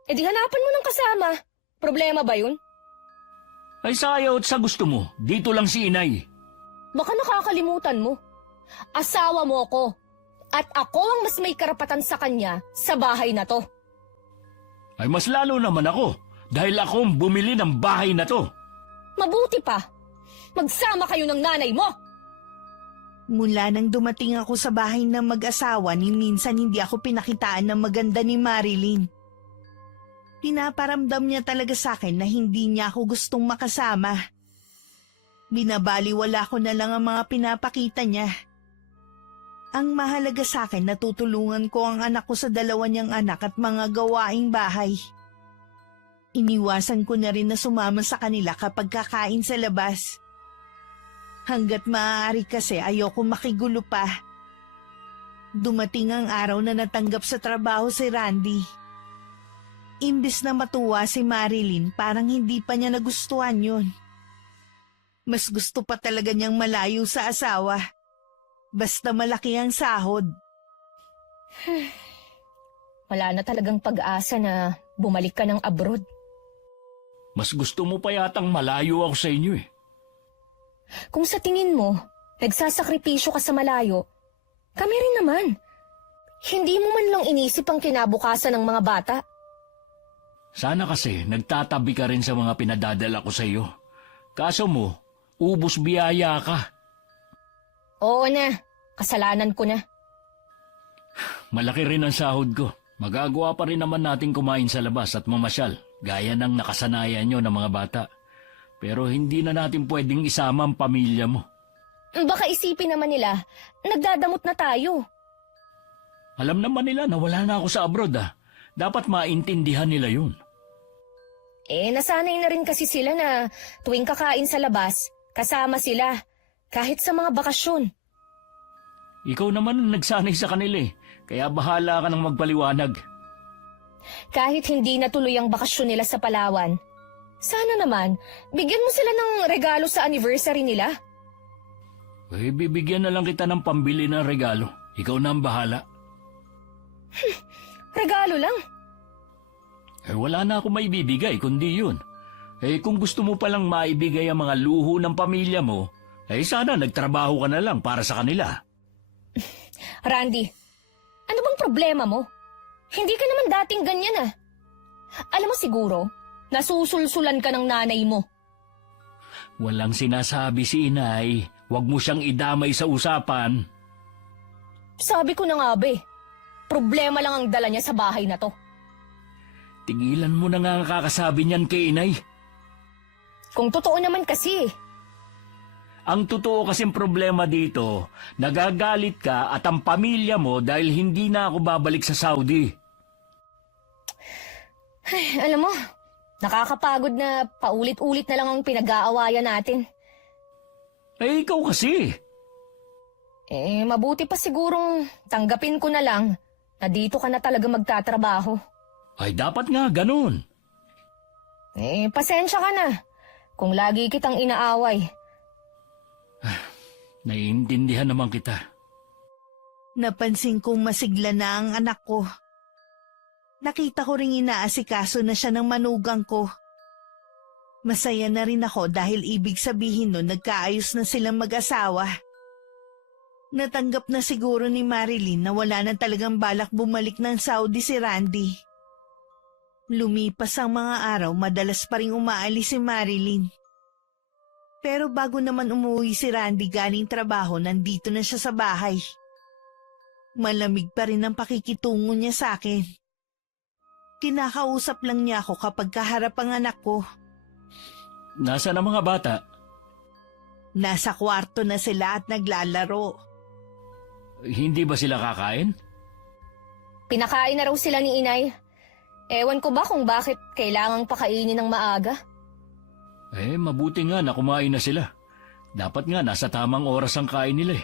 Di hanapan mo ng kasama. Problema ba yun? Ay sayaw at sa gusto mo, dito lang si Inay. Baka nakakalimutan mo. Asawa mo ako. At ako ang mas may karapatan sa kanya sa bahay na to. Ay mas lalo naman ako dahil ako ang bumili ng bahay na to. Mabuti pa. Magsama kayo ng nanay mo. Mula nang dumating ako sa bahay ng mag-asawa ni minsan hindi ako pinakitaan ng maganda ni Marilyn. Pinaparamdam niya talaga sa akin na hindi niya ako gustong makasama. Binabaliwala ko na lang ang mga pinapakita niya. Ang mahalaga sa akin na tutulungan ko ang anak ko sa dalawa niyang anak at mga gawaing bahay. Iniwasan ko na rin na sumama sa kanila kapag kakain sa labas. Hanggat maaari kasi ayoko makigulo pa. Dumating ang araw na natanggap sa trabaho si Randy. Imbis na matuwa si Marilyn, parang hindi pa niya nagustuhan yun. Mas gusto pa talaga niyang malayo sa asawa. Basta malaki ang sahod. Wala na talagang pag-asa na bumalik ka ng abroad. Mas gusto mo pa yatang malayo ako sa inyo Kung sa tingin mo, nagsasakripisyo ka sa malayo, kami rin naman. Hindi mo man lang inisip ang kinabukasan ng mga bata. Sana kasi nagtatabi ka rin sa mga pinadadala ko sa iyo. Kaso mo, ubos biyaya ka. Oo na, kasalanan ko na. Malaki rin ang sahod ko. Magagawa pa rin naman natin kumain sa labas at mamasyal, gaya ng nakasanayan nyo ng mga bata. Pero hindi na natin pwedeng isama ang pamilya mo. Baka isipin naman nila, nagdadamot na tayo. Alam naman nila na wala na ako sa abroad Dapat maintindihan nila yun. Nasanay na rin kasi sila na tuwing kakain sa labas, kasama sila, kahit sa mga bakasyon. Ikaw naman ang nagsanay sa kanila kaya bahala ka nang magpaliwanag. Kahit hindi natuloy ang bakasyon nila sa Palawan, sana naman, bigyan mo sila ng regalo sa anniversary nila. Bibigyan na lang kita ng pambili ng regalo. Ikaw na ang bahala. Regalo lang. Wala na ako maibibigay kundi yun. Kung gusto mo palang maibigay ang mga luho ng pamilya mo, sana nagtrabaho ka na lang para sa kanila. Randy, ano bang problema mo? Hindi ka naman dating ganyan Alam mo siguro, nasusulsulan ka ng nanay mo. Walang sinasabi si inay. Huwag mo siyang idamay sa usapan. Sabi ko na nga problema lang ang dala niya sa bahay na to. Tigilan mo na nga ang kakasabi niyan kay inay. Kung totoo naman kasi. Ang totoo kasing problema dito, nagagalit ka at ang pamilya mo dahil hindi na ako babalik sa Saudi. Alam mo, nakakapagod na paulit-ulit na lang ang pinag-aawayan natin. Ikaw kasi. Mabuti pa sigurong tanggapin ko na lang na dito ka na talaga magtatrabaho. Dapat nga ganun. Pasensya ka na kung lagi kitang inaaway. Naiintindihan naman kita. Napansin kong masigla na ang anak ko. Nakita ko ring inaasikaso na siya ng manugang ko. Masaya na rin ako dahil ibig sabihin nun nagkaayos na silang mag-asawa. Natanggap na siguro ni Marilyn na wala na talagang balak bumalik ng Saudi si Randy. Lumipas ang mga araw, madalas pa rin umaalis si Marilyn. Pero bago naman umuwi si Randy galing trabaho, nandito na siya sa bahay. Malamig pa rin ang pakikitungo niya sa akin. Kinakausap lang niya ako kapag kaharap ang anak ko. Nasaan ang mga bata? Nasa kwarto na sila at naglalaro. Hindi ba sila kakain? Pinakain na raw sila ni inay. Ewan ko ba kung bakit kailangang pakainin ng maaga? Mabuti nga na kumain na sila. Dapat nga nasa tamang oras ang kain nila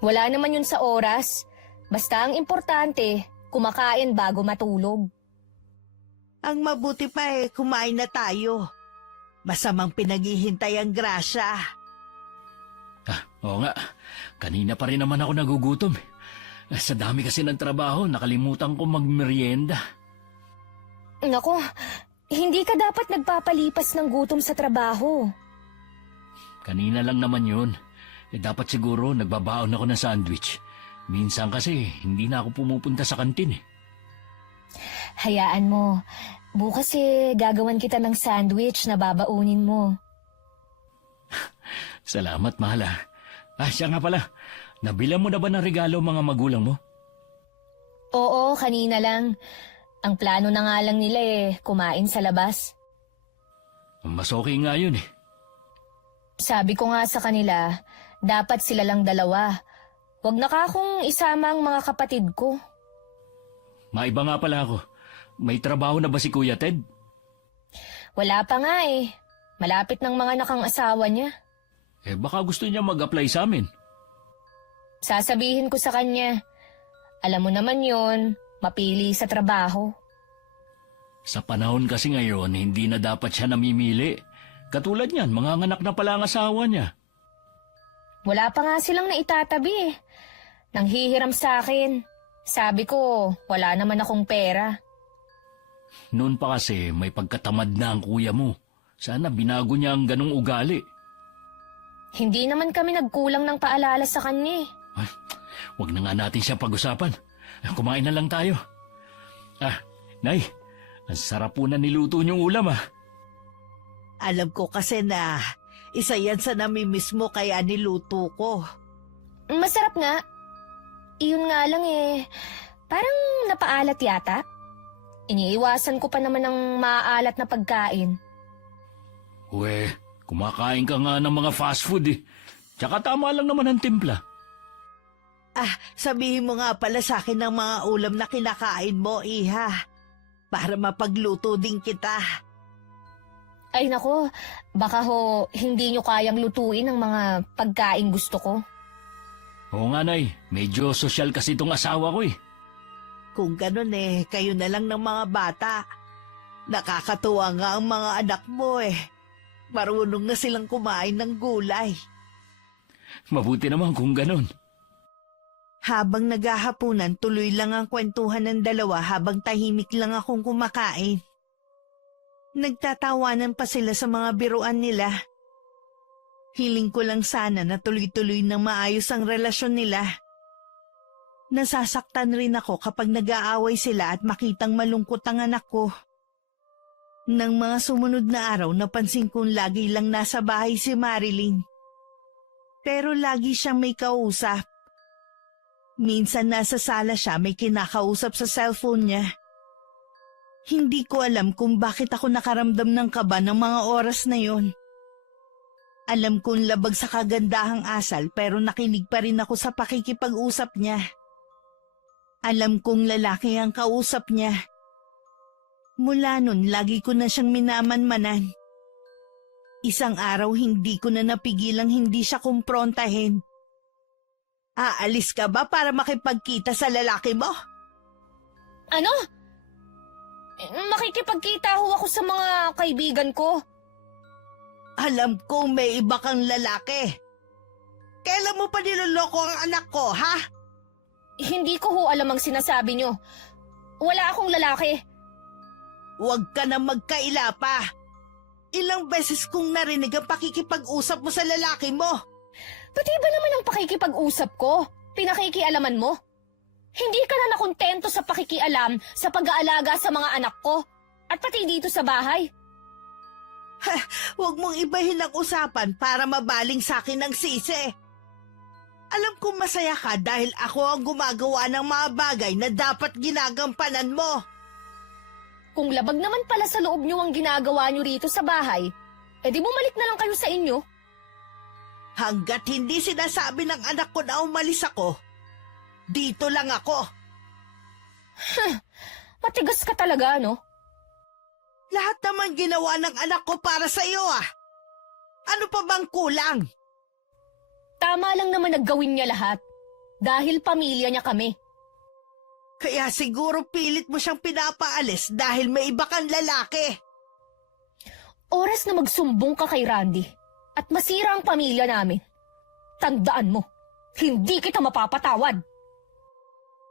Wala naman yun sa oras. Basta ang importante, kumakain bago matulog. Ang mabuti pa kumain na tayo. Masamang pinaghihintay ang grasya. Oo nga. Kanina pa rin naman ako nagugutom. Sa dami kasi ng trabaho, nakalimutan ko magmerienda. Nako, hindi ka dapat nagpapalipas ng gutom sa trabaho. Kanina lang naman yun. Dapat siguro nagbabaon ako ng sandwich. Minsan kasi hindi na ako pumupunta sa kantin Hayaan mo. Bukas gagawan kita ng sandwich na babaunin mo. Salamat, mahal siya nga pala. Nabilang mo na ba ng regalo mga magulang mo? Oo, kanina lang. Ang plano na nga lang nila kumain sa labas. Mas okay nga yun Sabi ko nga sa kanila, dapat sila lang dalawa. Huwag na akong isama ang mga kapatid ko. Maiba nga pala ako. May trabaho na ba si Kuya Ted? Wala pa nga Malapit ng mga nakang asawa niya. Baka gusto niya mag-apply sa amin. Sasabihin ko sa kanya, alam mo naman yon, mapili sa trabaho. Sa panahon kasi ngayon, hindi na dapat siya namimili. Katulad niyan, manganganak na pala ang asawa niya. Wala pa nga silang naitatabi Nanghihiram sa akin. Sabi ko, wala naman akong pera. Noon pa kasi may pagkatamad na ang kuya mo. Sana binago niya ang ganong ugali. Hindi naman kami nagkulang ng paalala sa kanya Huwag na nga natin siya pag-usapan. Kumain na lang tayo. Nay, ang sarap po na niluto niyong ulam Alam ko kasi na isa yan sa namimiss mo kaya niluto ko. Masarap nga. Iyon nga lang parang napaalat yata. Iniiwasan ko pa naman ng maaalat na pagkain. Uwe, kumakain ka nga ng mga fast food Tsaka tama lang naman ang timpla. Sabihin mo nga pala sa akin ng mga ulam na kinakain mo, Iha. Para mapagluto din kita. Ay nako, baka hindi nyo kayang lutuin ang mga pagkain gusto ko. Oo nga, Nay. Medyo sosyal kasi itong asawa ko Kung ganun kayo na lang ng mga bata. Nakakatuwa nga ang mga anak mo Marunong na silang kumain ng gulay. Mabuti naman kung ganun. Habang naghahapunan, tuloy lang ang kwentuhan ng dalawa habang tahimik lang akong kumakain. Nagtatawanan pa sila sa mga biruan nila. Hiling ko lang sana na tuloy-tuloy nang maayos ang relasyon nila. Nasasaktan rin ako kapag nag-aaway sila at makitang malungkot ang anak ko. Nang mga sumunod na araw, napansin kong lagi lang nasa bahay si Marilyn. Pero lagi siyang may kausap. Minsan nasa sala siya, may kinakausap sa cellphone niya. Hindi ko alam kung bakit ako nakaramdam ng kaba ng mga oras na yon. Alam kong labag sa kagandahang asal pero nakinig pa rin ako sa pakikipag-usap niya. Alam kong lalaki ang kausap niya. Mula nun, lagi ko na siyang minamanmanan. Isang araw hindi ko na napigilang hindi siya kumprontahin. Aalis ka ba para makipagkita sa lalaki mo? Ano? Makikipagkita ako sa mga kaibigan ko. Alam kong may iba kang lalaki. Kailan mo pa niloloko ang anak ko, ha? Hindi ko alam ang sinasabi nyo. Wala akong lalaki. Huwag ka na magkaila pa. Ilang beses kong narinig ang pakikipag-usap mo sa lalaki mo. Pati ba naman ang pakikipag-usap ko? Pinakikialaman mo? Hindi ka na nakontento sa pakikialam sa pag-aalaga sa mga anak ko at pati dito sa bahay. Huwag mong ibahin ang usapan para mabaling sa akin ng sisi. Alam kong masaya ka dahil ako ang gumagawa ng mga bagay na dapat ginagampanan mo. Kung labag naman pala sa loob nyo ang ginagawa nyo rito sa bahay, edi bumalik na lang kayo sa inyo. Hanggat hindi sinasabi ng anak ko na umalis ako, dito lang ako. Matigas ka talaga, no? Lahat naman ginawa ng anak ko para sa iyo Ano pa bang kulang? Tama lang naman naggawin niya lahat. Dahil pamilya niya kami. Kaya siguro pilit mo siyang pinapaalis dahil may iba kang lalaki. Oras na magsumbong ka kay Randy at masira ang pamilya namin. Tandaan mo, hindi kita mapapatawad.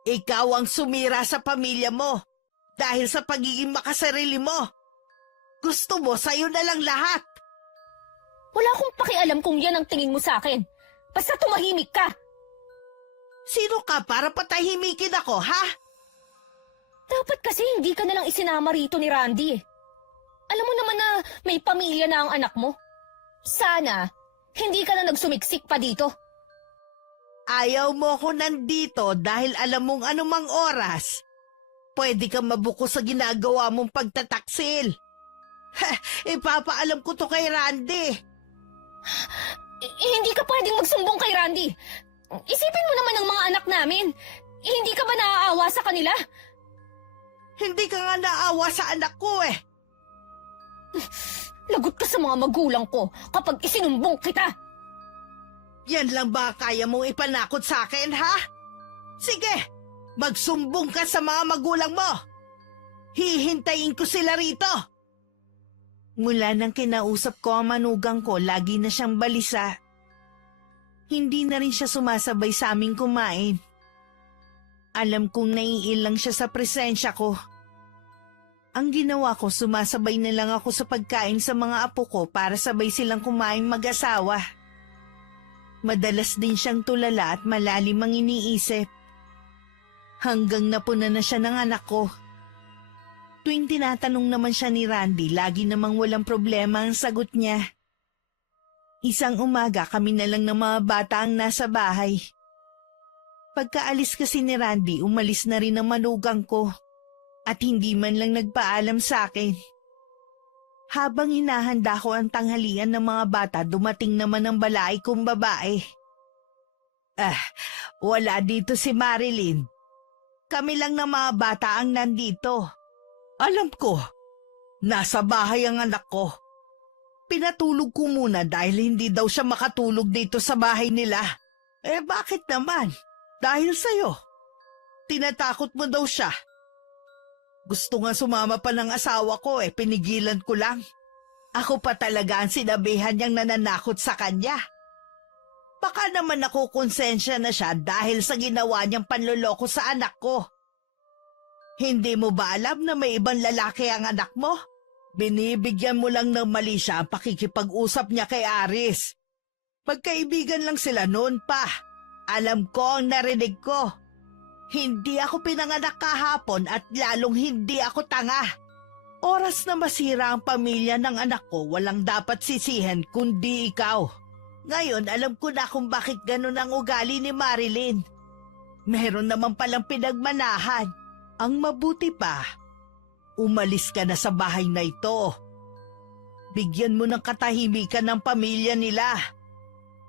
Ikaw ang sumira sa pamilya mo dahil sa pagiging makasarili mo. Gusto mo sa'yo na lang lahat. Wala akong pakialam kung yan ang tingin mo sa akin. Basta tumahimik ka. Sino ka para patahimikin ako, ha? Dapat kasi hindi ka nalang isinama rito ni Randy. Alam mo naman na may pamilya na ang anak mo. Sana, hindi ka na nagsumiksik pa dito. Ayaw mo ko nandito dahil alam mong anumang oras. Pwede kang mabuko sa ginagawa mong pagtataksil. Ipapaalam ko to kay Randy. Hindi ka pwedeng magsumbong kay Randy. Isipin mo naman ang mga anak namin. Hindi ka ba naaawa sa kanila? Hindi ka nga naawa sa anak ko Lagot ka sa mga magulang ko kapag isinumbong kita. Yan lang ba kaya mong ipanakot sa akin, ha? Sige, magsumbong ka sa mga magulang mo. Hihintayin ko sila rito. Mula nang kinausap ko ang manugang ko, lagi na siyang balisa. Hindi na rin siya sumasabay sa aming kumain. Alam kong naiilang siya sa presensya ko. Ang ginawa ko, sumasabay na lang ako sa pagkain sa mga apo ko para sabay silang kumain mag-asawa. Madalas din siyang tulala at malalim ang iniisip. Hanggang napuna na siya ng anak ko. Tuwing tinatanong naman siya ni Randy, lagi namang walang problema ang sagot niya. Isang umaga kami na lang ng mga bata ang nasa bahay. Pagkaalis kasi ni Randy, umalis na rin ang manugang ko at hindi man lang nagpaalam sa akin. Habang hinahanda ko ang tanghalian ng mga bata, dumating naman ang balay kong babae. Wala dito si Marilyn. Kami lang ng mga bata ang nandito. Alam ko, nasa bahay ang anak ko. Pinatulog ko muna dahil hindi daw siya makatulog dito sa bahay nila. Bakit naman? Dahil sa'yo. Tinatakot mo daw siya. Gusto nga sumama pa ng asawa ko, pinigilan ko lang. Ako pa talaga ang sinabihan niyang nananakot sa kanya. Baka naman nakukonsensya na siya dahil sa ginawa niyang panloloko sa anak ko. Hindi mo ba alam na may ibang lalaki ang anak mo? Binibigyan mo lang ng mali siya ang pakikipag-usap niya kay Aris. Magkaibigan lang sila noon pa. Alam ko ang narinig ko. Hindi ako pinanganak kahapon at lalong hindi ako tanga. Oras na masira ang pamilya ng anak ko, walang dapat sisihan kundi ikaw. Ngayon, alam ko na kung bakit ganun ang ugali ni Marilyn. Meron naman palang pinagmanahan. Ang mabuti pa, umalis ka na sa bahay na ito. Bigyan mo ng katahimikan ng pamilya nila.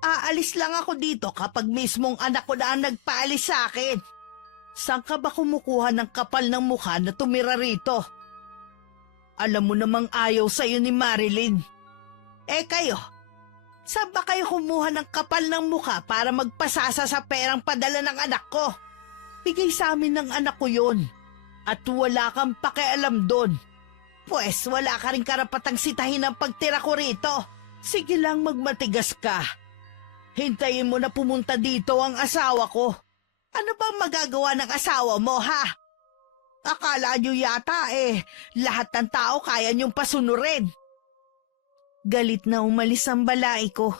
Aalis lang ako dito kapag mismong anak ko na ang nagpaalis sa akin. Saan ka ba kumukuha ng kapal ng mukha na tumira rito? Alam mo namang ayaw sa'yo ni Marilyn. Kayo, saan ba kayo kumuha ng kapal ng mukha para magpasasa sa perang padala ng anak ko? Bigay sa amin ng anak ko yun. At wala kang pakialam doon. Pwes wala ka rin karapatang sitahin ang pagtira ko rito. Sige lang magmatigas ka. Hintayin mo na pumunta dito ang asawa ko. Ano bang magagawa ng asawa mo, ha? Akala nyo yata lahat ng tao kaya nyong pasunurin. Galit na umalis ang balai ko.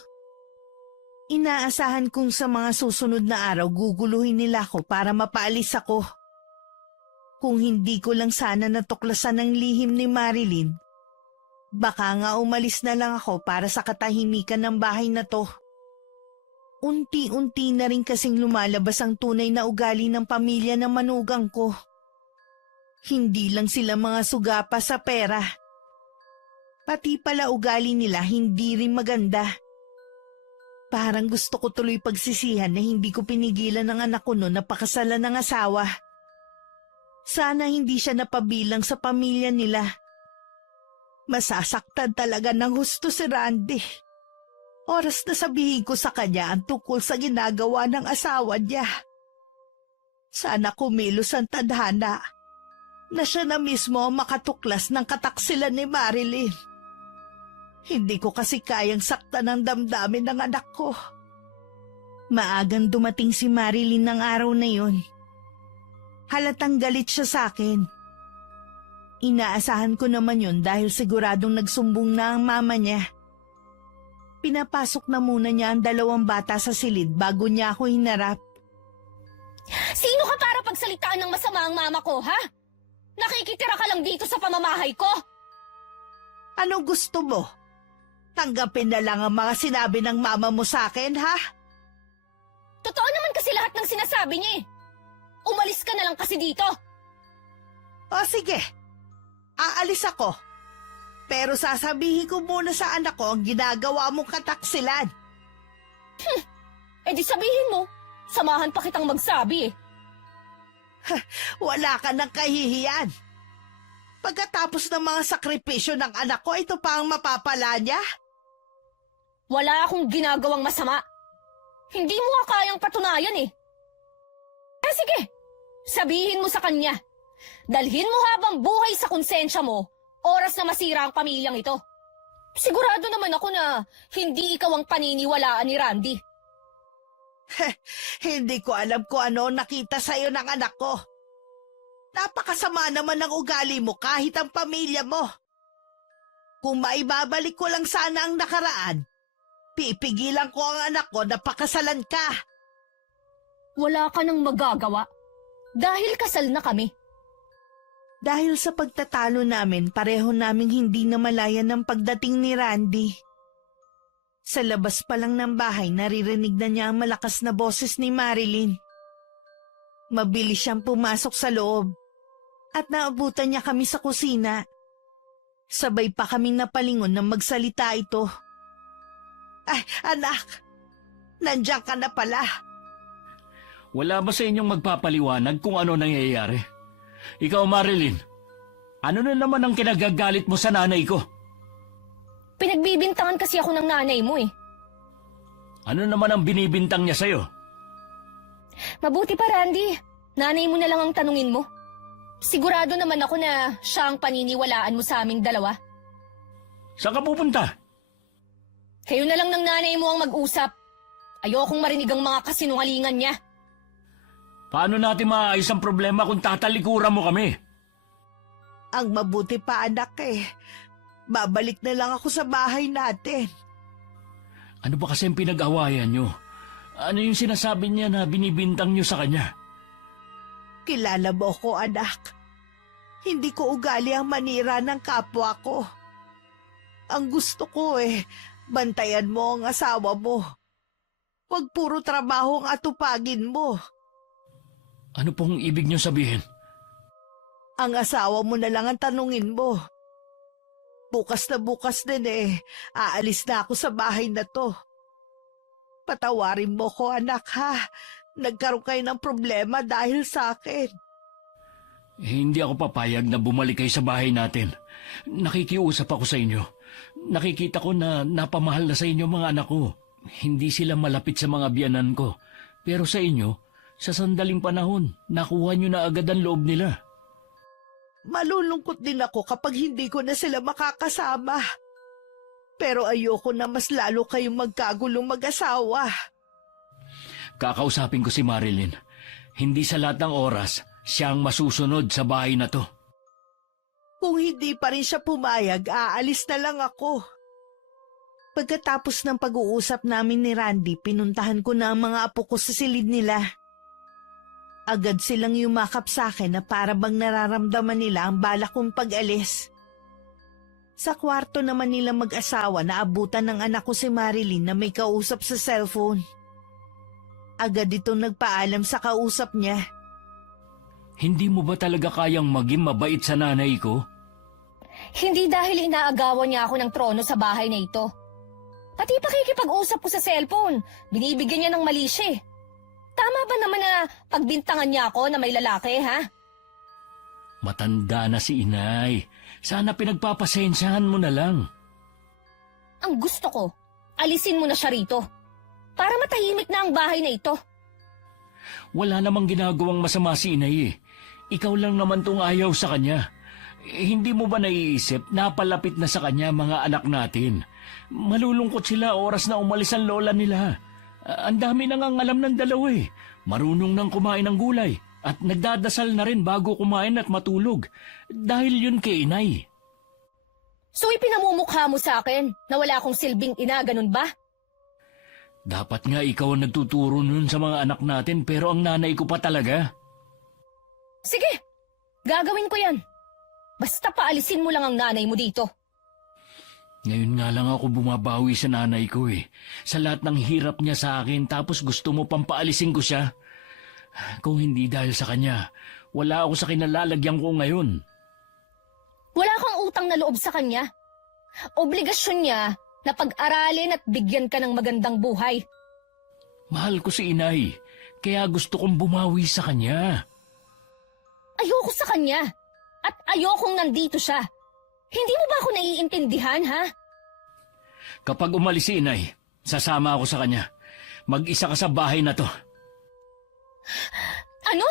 Inaasahan kong sa mga susunod na araw guguluhin nila ako para mapaalis ako. Kung hindi ko lang sana natuklasan ang lihim ni Marilyn, baka nga umalis na lang ako para sa katahimikan ng bahay na to. Unti-unti na rin kasing lumalabas ang tunay na ugali ng pamilya ng manugang ko. Hindi lang sila mga sugapa sa pera. Pati pala ugali nila hindi rin maganda. Parang gusto ko tuloy pagsisihan na hindi ko pinigilan ng anak ko noon na pakasalan ng asawa. Sana hindi siya napabilang sa pamilya nila. Masasaktan talaga ng husto si Randy. Oras na sabihin ko sa kanya ang tungkol sa ginagawa ng asawa niya. Sana kumilos ang tadhana na siya na mismo ang makatuklas ng kataksilan ni Marilyn. Hindi ko kasi kayang saktan ang damdamin ng anak ko. Maagang dumating si Marilyn ng araw na yun. Halatang galit siya sa akin. Inaasahan ko naman yun dahil siguradong nagsumbong na ang mama niya. Pinapasok na muna niya ang 2 bata sa silid bago niya ako hinarap. Sino ka para pagsalitaan ng masama ang mama ko, ha? Nakikitira ka lang dito sa pamamahay ko. Anong gusto mo? Tanggapin na lang ang mga sinabi ng mama mo sa akin, ha? Totoo naman kasi lahat ng sinasabi niya eh. Umalis ka na lang kasi dito. O sige, aalis ako. Pero sasabihin ko muna sa anak ko ang ginagawa mong kataksilan. Di sabihin mo, samahan pa kitang magsabi eh. Wala ka ng kahihiyan. Pagkatapos ng mga sakripisyo ng anak ko, ito pa ang mapapala niya? Wala akong ginagawang masama. Hindi mo nga kayang patunayan eh. Sige, sabihin mo sa kanya. Dalhin mo habang buhay sa konsensya mo, oras na masira ang pamilyang ito. Sigurado naman ako na hindi ikaw ang paniniwalaan ni Randy. Hindi ko alam kung ano nakita sa'yo ng anak ko. Napakasama naman ng ugali mo kahit ang pamilya mo. Kung maibabalik ko lang sana ang nakaraan, Pipigilan ko ang anak ko na pakasalan ka. Wala ka nang magagawa. Dahil kasal na kami. Dahil sa pagtatalo namin, pareho naming hindi namalayan ng pagdating ni Randy. Sa labas pa lang ng bahay, naririnig na niya ang malakas na boses ni Marilyn. Mabilis siyang pumasok sa loob at naabutan niya kami sa kusina. Sabay pa kaming napalingon nang magsalita ito. Ay, anak! Nandiyan ka na pala. Wala ba sa inyong magpapaliwanag kung ano nangyayari? Ikaw, Marilyn, ano na naman ang kinagagalit mo sa nanay ko? Pinagbibintangan kasi ako ng nanay mo eh. Ano naman ang binibintang niya sa'yo? Mabuti pa, Randy. Nanay mo na lang ang tanungin mo. Sigurado naman ako na siya ang paniniwalaan mo sa aming dalawa. Saan ka pupunta? Kayo na lang ng nanay mo ang mag-usap. Ayokong marinig ang mga kasinungalingan niya. Paano natin maayos ang problema kung tatalikuran mo kami? Ang mabuti pa, anak eh. Babalik na lang ako sa bahay natin. Ano ba kasi ang pinag-awayan nyo? Ano yung sinasabi niya na binibintang nyo sa kanya? Kilala mo ko, anak. Hindi ko ugali ang manira ng kapwa ko. Ang gusto ko bantayan mo ang asawa mo. Huwag puro trabaho ang atupagin mo. Ano pong ibig nyo sabihin? Ang asawa mo na lang ang tanungin mo. Bukas na bukas din aalis na ako sa bahay na to. Patawarin mo ko, anak, ha? Nagkaroon kayo ng problema dahil sa akin. Hindi ako papayag na bumalik kayo sa bahay natin. Nakikiusap ako sa inyo. Nakikita ko na napamahal na sa inyo mga anak ko. Hindi sila malapit sa mga biyanan ko. Pero sa inyo, sa sandaling panahon, nakuha nyo na agad ang loob nila. Malulungkot din ako kapag hindi ko na sila makakasama. Pero ayoko na mas lalo kayong magkagulong mag-asawa. Kakausapin ko si Marilyn. Hindi sa lahat ng oras, siya ang masusunod sa bahay na to. Kung hindi pa rin siya pumayag, aalis na lang ako. Pagkatapos ng pag-uusap namin ni Randy, pinuntahan ko na ang mga apo ko sa silid nila. Agad silang yumakap sa akin na para bang nararamdaman nila ang balak kong pag-alis. Sa kwarto naman nila mag-asawa, naabutan ng anak ko si Marilyn na may kausap sa cellphone. Agad itong nagpaalam sa kausap niya. Hindi mo ba talaga kayang maging mabait sa nanay ko? Hindi dahil inaagawan niya ako ng trono sa bahay na ito. Pati pakikipag-usap ko sa cellphone, binibigyan niya ng mali siya eh. Tama ba naman na pagbintangan niya ako na may lalaki, ha? Matanda na si inay. Sana pinagpapasensyahan mo na lang. Ang gusto ko, alisin mo na siya rito. Para matahimik na ang bahay na ito. Wala namang ginagawang masama si inay eh. Ikaw lang naman tong ayaw sa kanya. Hindi mo ba naiisip na palapit na sa kanya mga anak natin? Malulungkot sila oras na umalis ang lola nila. Ang dami nang ang alam ng dalawa eh. Marunong nang kumain ng gulay at nagdadasal na rin bago kumain at matulog. Dahil yun kay inay. So ipinamumukha mo sa akin na wala akong silbing ina, ganun ba? Dapat nga ikaw ang nagtuturo nun sa mga anak natin pero ang nanay ko pa talaga. Sige, gagawin ko yan. Basta paalisin mo lang ang nanay mo dito. Ngayon nga lang ako bumabawi sa nanay ko eh. Sa lahat ng hirap niya sa akin tapos gusto mo pang paalisin ko siya. Kung hindi dahil sa kanya, wala ako sa kinalalagyan ko ngayon. Wala kang utang na loob sa kanya. Obligasyon niya na pag-aralin at bigyan ka ng magandang buhay. Mahal ko si inay, kaya gusto kong bumawi sa kanya. Ayoko sa kanya at ayokong nandito siya. Hindi mo ba ako naiintindihan, ha? Kapag umalis si inay, sasama ako sa kanya. Mag-isa ka sa bahay na to. Ano?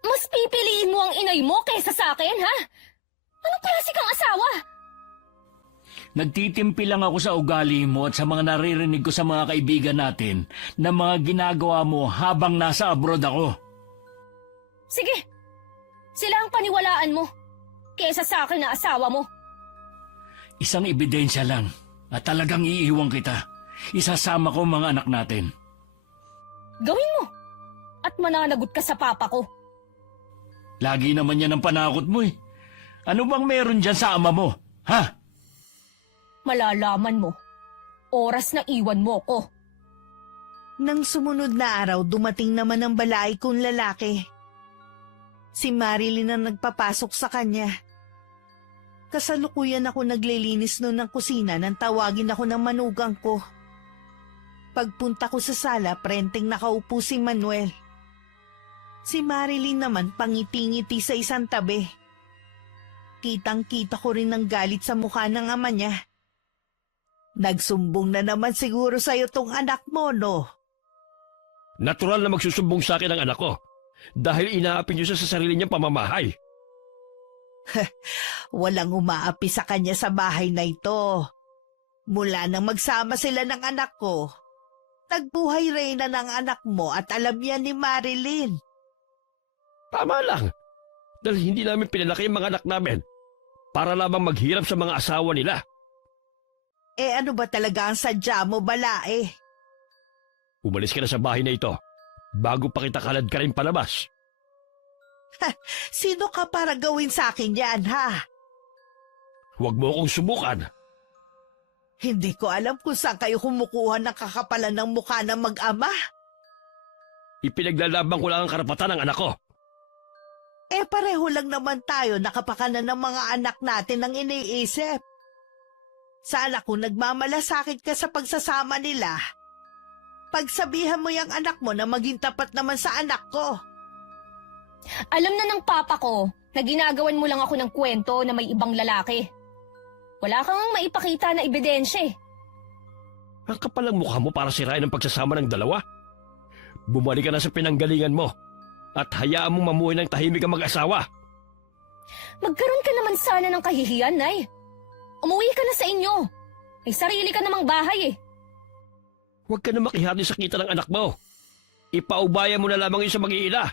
Mas pipiliin mo ang inay mo kaysa sa akin, ha? Anong klase kang asawa? Nagtitimpi lang ako sa ugali mo at sa mga naririnig ko sa mga kaibigan natin na mga ginagawa mo habang nasa abroad ako. Sige, sila ang paniwalaan mo kaysa sa akin na asawa mo. Isang ebidensya lang at talagang iiwan kita. Isasama ko ang mga anak natin. Gawin mo! At mananagot ka sa papa ko. Lagi naman yan ang panakot mo eh. Ano bang meron dyan sa ama mo? Ha? Malalaman mo. Oras na iwan mo ko. Nang sumunod na araw, dumating naman ang balay kong lalaki. Si Marilyn ang nagpapasok sa kanya. Kasalukuyan ako naglilinis noon ng kusina nang tawagin ako ng manugang ko. Pagpunta ko sa sala, prenteng nakaupo si Manuel. Si Marilyn naman pangiti-ngiti sa isang tabi. Kitang-kita ko rin ang galit sa mukha ng ama niya. Nagsumbong na naman siguro sa'yo tong anak mo, no? Natural na magsusumbong sa akin ang anak ko dahil inaapi niyo siya sa sarili niyang pamamahay. Walang umaapi sa kanya sa bahay na ito. Mula nang magsama sila ng anak ko, nagbuhay reyna ng anak mo at alam yan ni Marilyn. Tama lang. Dahil hindi namin pinalaki ang mga anak namin para lamang maghirap sa mga asawa nila. Eh ano ba talaga ang sadya mo, balae? Umalis ka na sa bahay na ito bago pa kita kalad ka rin palabas. Sino ka para gawin sa akin yan, ha? Huwag mo akong subukan. Hindi ko alam kung saan kayo kumukuha ng kakapalan ng mukha ng mag-ama. Ipinaglalaban ko lang ang karapatan ng anak ko. Eh pareho lang naman tayo nakapakanan ng mga anak natin ang iniisip. Sana kung nagmamalasakit ka sa pagsasama nila, pagsabihan mo yung anak mo na maging tapat naman sa anak ko. Alam na ng papa ko na ginagawan mo lang ako ng kwento na may ibang lalaki. Wala kang maipakita na ebidensya eh. Ang kapal ang mukha mo para sirain ang pagsasama ng dalawa. Bumalik ka na sa pinanggalingan mo at hayaan mong mamuhay ng tahimik ang mag-asawa. Magkaroon ka naman sana ng kahihiyan, Nay. Umuwi ka na sa inyo. May sarili ka namang bahay eh. Huwag ka na makihati sa kita ng anak mo. Ipaubaya mo na lamang yun sa mag-iina.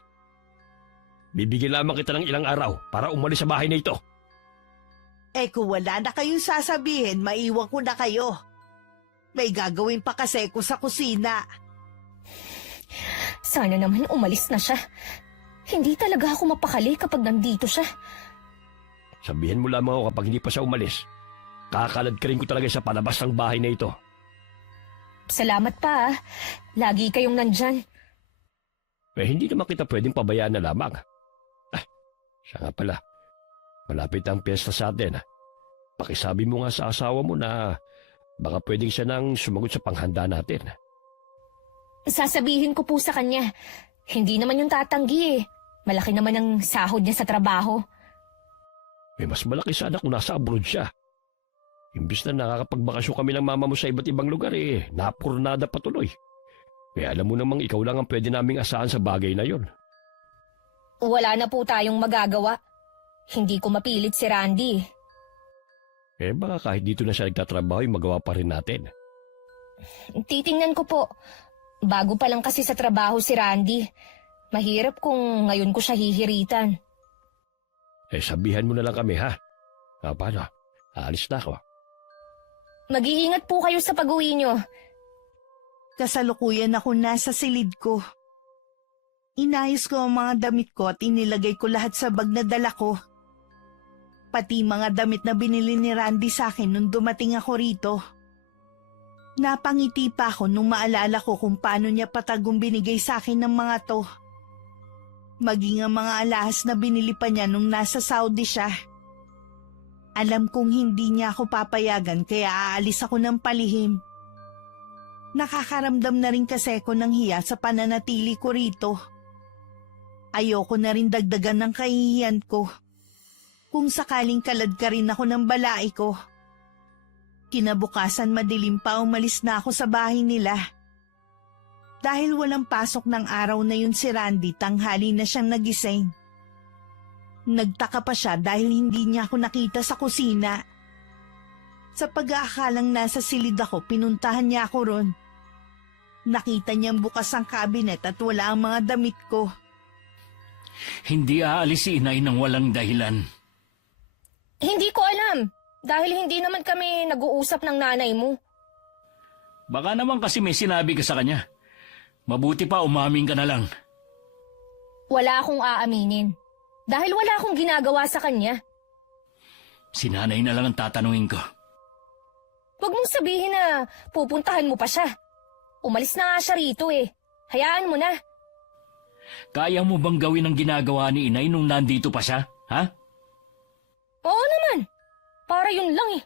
Bibigyan lamang kita ng ilang araw para umalis sa bahay na ito. Eh kung wala na kayong sasabihin, maiwan ko na kayo. May gagawin pa kasi ko sa kusina. Sana naman umalis na siya. Hindi talaga ako mapakali kapag nandito siya. Sabihin mo lamang ako kapag hindi pa siya umalis. Kakalad ka rin ko talaga sa palabas ng bahay na ito. Salamat pa ah. Lagi kayong nandyan. Eh hindi naman kita pwedeng pabayaan na lamang. Siya nga pala. Malapit ang piyesta sa atin. Pakisabi mo nga sa asawa mo na baka pwedeng siya nang sumagot sa panghanda natin. Sasabihin ko po sa kanya. Hindi naman yung tatanggi eh. Malaki naman ang sahod niya sa trabaho. Eh mas malaki sana kung nasa abroad siya. Imbis na nakakapagbakasyon kami ng mama mo sa iba't ibang lugar napurnada patuloy. Kaya alam mo namang ikaw lang ang pwede naming asahan sa bagay na yon. Wala na po tayong magagawa. Hindi ko mapilit si Randy. Eh baka kahit dito na siya nagtatrabaho magawa pa rin natin. Titingnan ko po. Bago pa lang kasi sa trabaho si Randy. Mahirap kung ngayon ko siya hihiritan. Eh sabihan mo na lang kami ha. Paano? Aalis na ako. Mag-iingat po kayo sa pag-uwi nyo. Kasalukuyan ako nasa silid ko. Inayos ko ang mga damit ko at inilagay ko lahat sa bag na dala ko. Pati mga damit na binili ni Randy sa akin nung dumating ako rito. Napangiti pa ako nung maalala ko kung paano niya patagong binigay sa akin ng mga to. Maging ang mga alahas na binili pa niya nung nasa Saudi siya. Alam kong hindi niya ako papayagan kaya aalis ako ng palihim. Nakakaramdam na rin kasi ako ng hiya sa pananatili ko rito. Ayoko na rin dagdagan ng kahihiyan ko. Kung sakaling kalad ka rin ako ng balai ko. Kinabukasan madilim pa umalis na ako sa bahay nila. Dahil walang pasok ng araw na yun si Randy, tanghali na siyang nagising. Nagtaka pa siya dahil hindi niya ako nakita sa kusina. Sa pag-aakalang nasa silid ako, pinuntahan niya ako ron. Nakita niyang bukas ang kabinet at wala ang mga damit ko. Hindi aalis si inay ng walang dahilan. Hindi ko alam. Dahil hindi naman kami nag-uusap ng nanay mo. Baka naman kasi may sinabi ka sa kanya. Mabuti pa umamin ka na lang. Wala akong aaminin. Dahil wala akong ginagawa sa kanya. Si nanay na lang ang tatanungin ko. Huwag mong sabihin na pupuntahan mo pa siya. Umalis na nga siya rito eh. Hayaan mo na. Kaya mo bang gawin ang ginagawa ni inay nung nandito pa siya? Ha? Oo naman. Para yun lang eh.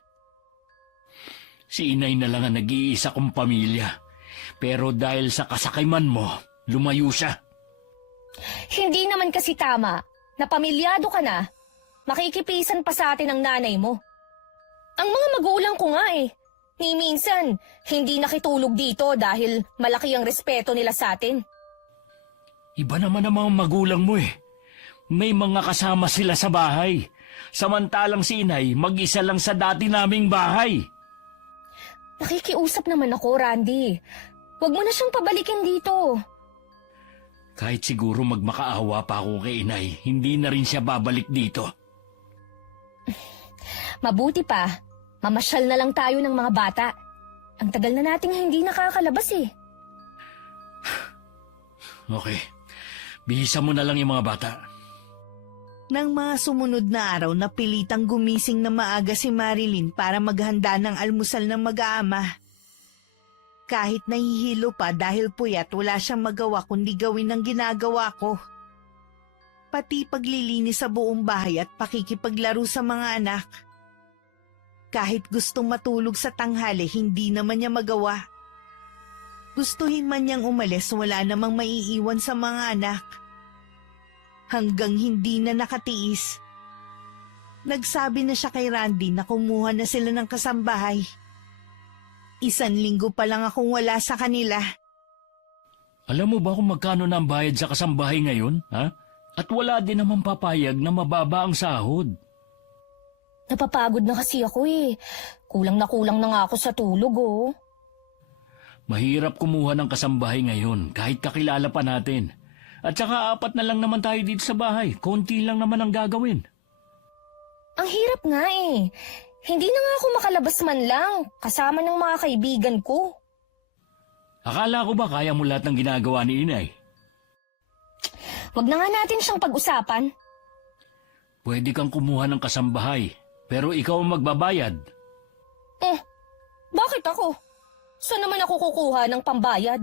Si inay na lang ang nag-iisa kong pamilya. Pero dahil sa kasakiman mo, lumayo siya. Hindi naman kasi tama na pamilyado ka na, makikipisan pa sa atin ang nanay mo. Ang mga magulang ko nga eh, ni minsan hindi nakitulog dito dahil malaki ang respeto nila sa atin. Iba naman ang mga magulang mo eh. May mga kasama sila sa bahay. Samantalang si inay, mag-isa lang sa dati naming bahay. Nakikiusap naman ako, Randy. Huwag mo na siyang pabalikin dito. Kahit siguro magmakaawa pa ako kay inay, hindi na rin siya babalik dito. Mabuti pa, mamasyal na lang tayo ng mga bata. Ang tagal na nating hindi nakakalabas eh. Okay, bihisan mo na lang yung mga bata. Nang mga sumunod na araw, napilitang gumising na maaga si Marilyn para maghanda ng almusal ng mag-aama. Kahit nahihilo pa dahil puyat, wala siyang magawa kundi gawin ang ginagawa ko. Pati paglilinis sa buong bahay at pakikipaglaro sa mga anak. Kahit gustong matulog sa tanghali, hindi naman niya magawa. Gustuhin man niyang umalis, wala namang maiiwan sa mga anak. Hanggang hindi na nakatiis. Nagsabi na siya kay Randy na kumuha na sila ng kasambahay. 1 linggo pa lang akong wala sa kanila. Alam mo ba kung magkano na ang bayad sa kasambahay ngayon, ha? At wala din naman papayag na mababa ang sahod. Napapagod na kasi ako eh. Kulang na nga ako sa tulog oh. Mahirap kumuha ng kasambahay ngayon kahit kakilala pa natin. At saka 4 na lang naman tayo dito sa bahay. Konti lang naman ang gagawin. Ang hirap nga eh. Hindi na nga ako makalabas man lang kasama ng mga kaibigan ko. Akala ko ba kaya mo lahat ng ginagawa ni inay? Wag na nga natin siyang pag-usapan. Pwede kang kumuha ng kasambahay, pero ikaw ang magbabayad. Bakit ako? Saan naman ako kukuha ng pambayad?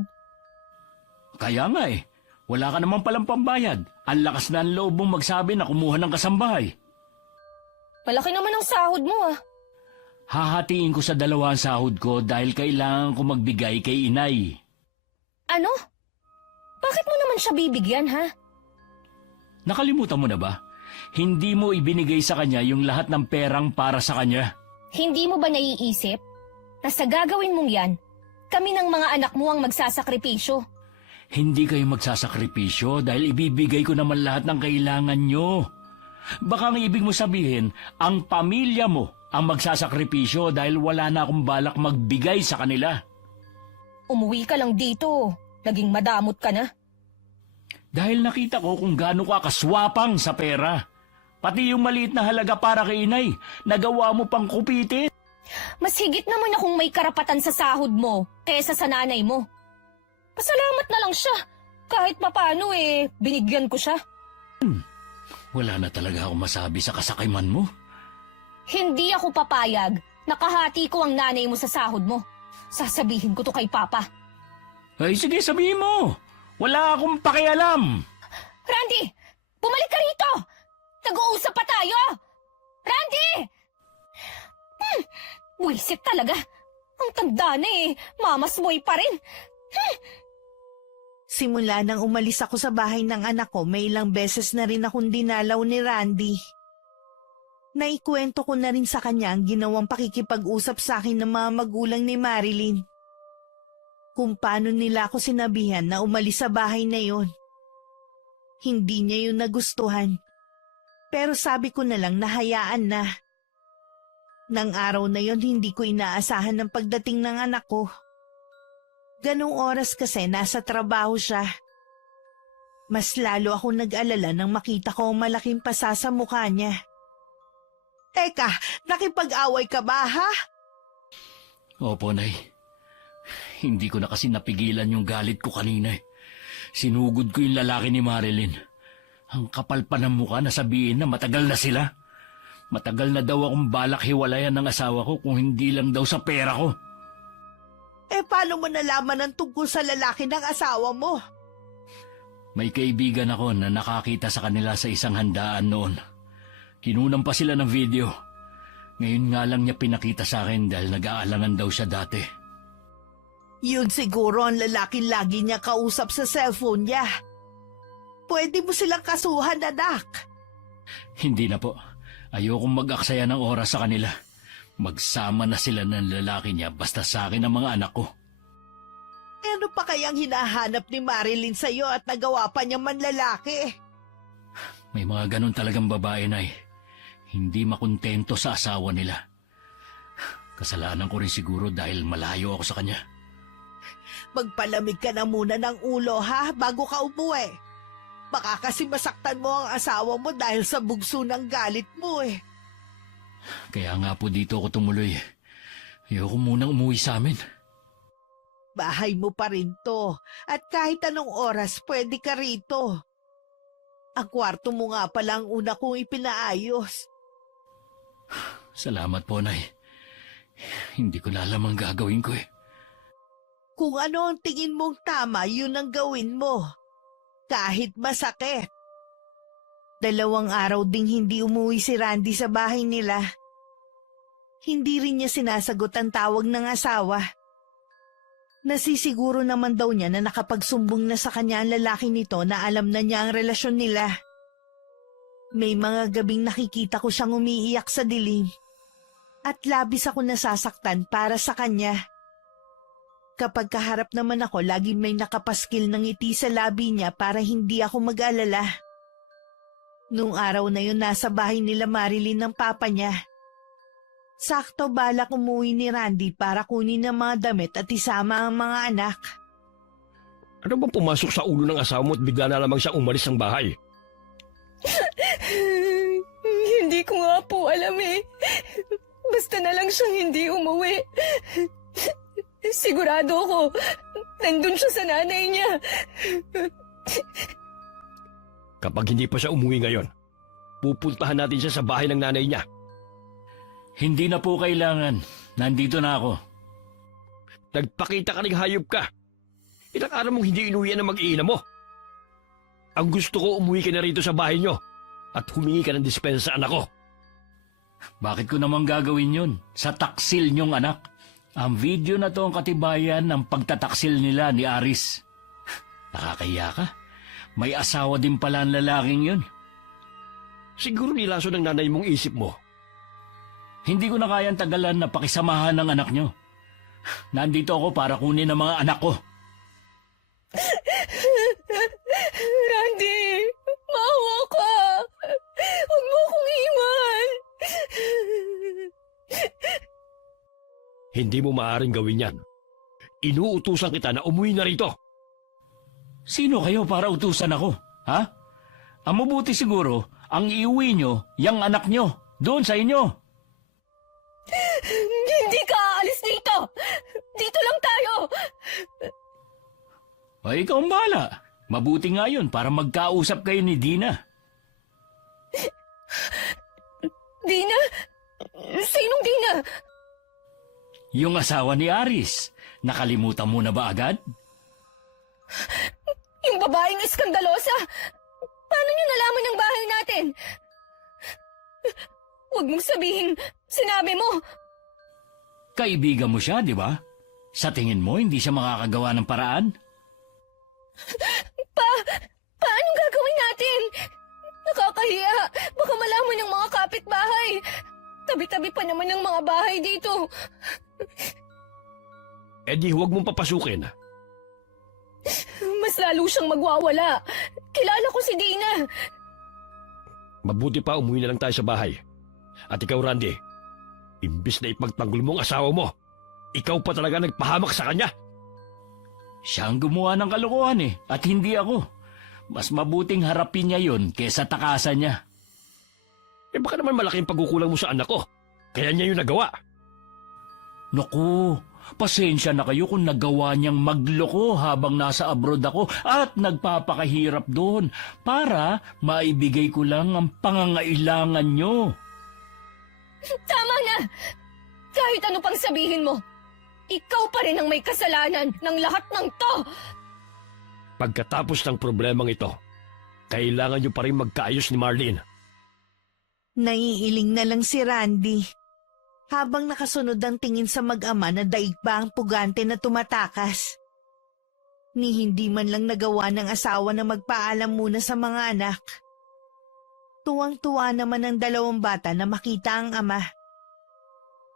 Kaya nga eh, wala ka naman palang pambayad. Ang lakas na ang loob mong magsabi na kumuha ng kasambahay. Malaki naman ang sahod mo ah. Hahatiin ko sa 2 ang sahod ko dahil kailangan ko magbigay kay inay. Ano? Bakit mo naman siya bibigyan ha? Nakalimutan mo na ba? Hindi mo ibinigay sa kanya yung lahat ng perang para sa kanya. Hindi mo ba naiisip na sa gagawin mong yan, kami ng mga anak mo ang magsasakripisyo? Hindi kayo magsasakripisyo dahil ibibigay ko naman lahat ng kailangan nyo. Baka ang ibig mo sabihin, ang pamilya mo ang magsasakripisyo dahil wala na akong balak magbigay sa kanila. Umuwi ka lang dito. Naging madamot ka na. Dahil nakita ko kung gaano ka kaswapang sa pera. Pati yung maliit na halaga para kay inay, nagawa mo pang kupitin. Mas higit naman akong may karapatan sa sahod mo kaysa sa nanay mo. Pasalamat na lang siya. Kahit papano binigyan ko siya. Wala na talaga akong masabi sa kasakiman mo. Hindi ako papayag. Nakahati ko ang nanay mo sa sahod mo. Sasabihin ko to kay Papa. Ay sige, sabihin mo. Wala akong pakialam. Randy! Bumalik ka rito! Nag-uusap pa tayo! Randy! Buisit talaga. Ang tanda na mamasmoy pa rin. Simula nang umalis ako sa bahay ng anak ko, may ilang beses na rin akong dinalaw ni Randy. Naikwento ko na rin sa kanya ang ginawang pakikipag-usap sa akin ng mga magulang ni Marilyn. Kung paano nila ako sinabihan na umalis sa bahay na yon. Hindi niya yun nagustuhan. Pero sabi ko na lang na hayaan na. Nang araw na yon, hindi ko inaasahan ng pagdating ng anak ko. Ganong oras kasi nasa trabaho siya. Mas lalo ako nag-alala nang makita ko ang malaking pasa sa mukha niya. Teka, nakipag-away ka ba ha? Opo, Nay. Hindi ko na kasi napigilan yung galit ko kanina eh. Sinugod ko yung lalaki ni Marilyn. Ang kapal pa ng mukha na sabihin na matagal na sila. Matagal na daw akong balak hiwalayan ng asawa ko kung hindi lang daw sa pera ko. Eh paano mo nalaman ang tungkol sa lalaki ng asawa mo? May kaibigan ako na nakakita sa kanila sa isang handaan noon. Kinunan pa sila ng video. Ngayon nga lang niya pinakita sa akin dahil nag-aalangan daw siya dati. Yun siguro ang lalaking lagi niya kausap sa cellphone niya. Pwede mo silang kasuhan, anak. Hindi na po. Ayokong mag-aksaya ng oras sa kanila. Magsama na sila ng lalaki niya basta sa akin ang mga anak ko. Ano pa kayang hinahanap ni Marilyn sa'yo at nagawa pa niya manlalaki? May mga ganun talagang babae na hindi makontento sa asawa nila. Kasalanan ko rin siguro dahil malayo ako sa kanya. Magpalamig ka na muna ng ulo ha bago ka umuwi. Baka kasi masaktan mo ang asawa mo dahil sa bugso ng galit mo eh. Kaya nga po dito ako tumuloy. Ayoko munang umuwi sa amin. Bahay mo pa rin to at kahit anong oras pwede ka rito. Ang kwarto mo nga pala ang una kong ipinaayos. Salamat po, Nay. Hindi ko na alam ang gagawin ko eh. Kung ano ang tingin mong tama, yun ang gawin mo. Kahit masakit. 2 araw ding hindi umuwi si Randy sa bahay nila. Hindi rin niya sinasagot ang tawag ng asawa. Nasisiguro naman daw niya na nakapagsumbong na sa kanya ang lalaki nito na alam na niya ang relasyon nila. May mga gabing nakikita ko siyang umiiyak sa dilim. At labis ako nasasaktan para sa kanya. Kapag kaharap naman ako, laging may nakapaskil ng ngiti sa labi niya para hindi ako mag-alala. Nung araw na yun, nasa bahay nila Marilyn ng papa niya. Sakto balak umuwi ni Randy para kunin ang mga damit at isama ang mga anak. Ano bang pumasok sa ulo ng asawa mo at bigla na lamang siyang umalis ng bahay? Hindi ko nga po alam eh. Basta na lang siyang hindi umuwi. Sigurado ako, nandun siya sa nanay niya. Kapag hindi pa siya umuwi ngayon, pupuntahan natin siya sa bahay ng nanay niya. Hindi na po kailangan. Nandito na ako. Nagpakita ka ng hayop ka. Ilang araw mong hindi inuwian ng mag-iina mo. Ang gusto ko, umuwi ka na rito sa bahay niyo at humingi ka ng dispensa sa anak ko. Bakit ko naman gagawin yun? Sa taksil niyong anak. Ang video na to ang katibayan ng pagtataksil nila ni Aris. Nakakahiya ka? May asawa din pala ang lalaking yun. Siguro nilaso ng nanay mong isip mo. Hindi ko na kayang tagalan na pakisamahan ng anak niyo. Nandito ako para kunin ang mga anak ko. Randy, maawa ka. Huwag mo akong iwan. Hindi mo maaaring gawin yan. Inuutusan kita na umuwi na rito. Sino kayo para utusan ako? Ha? Ang mabuti siguro, ang iuwi nyo, yung anak nyo, doon sa inyo. Hindi ka aalis dito. Dito lang tayo. Ay, ikaw ang bahala. Mabuti nga yun para magkausap kayo ni Dina. Dina? Sinong Dina? Yung asawa ni Aris. Nakalimutan mo na ba agad? Yung babaeng iskandalosa. Paano niyo nalaman ang bahay natin? Huwag mong sabihin, sinabi mo. Kaibigan mo siya, di ba? Sa tingin mo, hindi siya makakagawa ng paraan? Paano gagawin natin? Nakakahiya. Baka malaman ng mga kapitbahay. Tabi-tabi pa naman ng mga bahay dito. Eh di huwag mong papasukin. Mas lalo siyang magwawala. Kilala ko si Dina. Mabuti pa umuwi na lang tayo sa bahay. At ikaw, Randy, imbis na ipagtanggol mo ang asawa mo, ikaw pa talaga nagpahamak sa kanya. Siya ang gumawa ng kalokohan at hindi ako. Mas mabuting harapin niya yun kesa takasan niya. Eh baka naman malaking pagkukulang mo sa anak ko. Kaya niya yung nagawa. Naku, Pasensya na kayo kung nagawa niyang magloko habang nasa abroad ako at nagpapakahirap doon para maibigay ko lang ang pangangailangan niyo. Tama na! Kahit ano pang sabihin mo, ikaw pa rin ang may kasalanan ng lahat ng to! Pagkatapos ng problemang ito, kailangan niyo pa rin magkaayos ni Marlene. Naiiling na lang si Randy. Habang nakasunod ang tingin sa mag-ama na daig pa ang pugante na tumatakas. Ni hindi man lang nagawa ng asawa na magpaalam muna sa mga anak. Tuwang-tuwa naman ang dalawang bata na makita ang ama.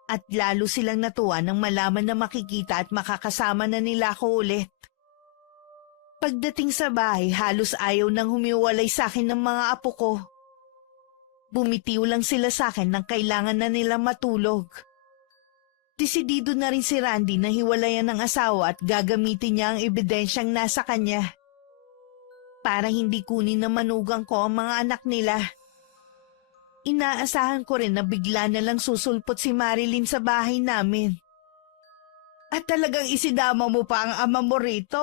At lalo silang natuwa nang malaman na makikita at makakasama na nila ako ulit. Pagdating sa bahay, halos ayaw nang humiwalay sa akin ng mga apo ko. Bumitiw lang sila sa akin nang kailangan na nila matulog. Desidido na rin si Randy na hiwalayan ng asawa at gagamitin niya ang ebidensyang nasa kanya. Para hindi kunin na manugang ko ang mga anak nila. Inaasahan ko rin na bigla na lang susulpot si Marilyn sa bahay namin. At talagang isinama mo pa ang ama mo rito.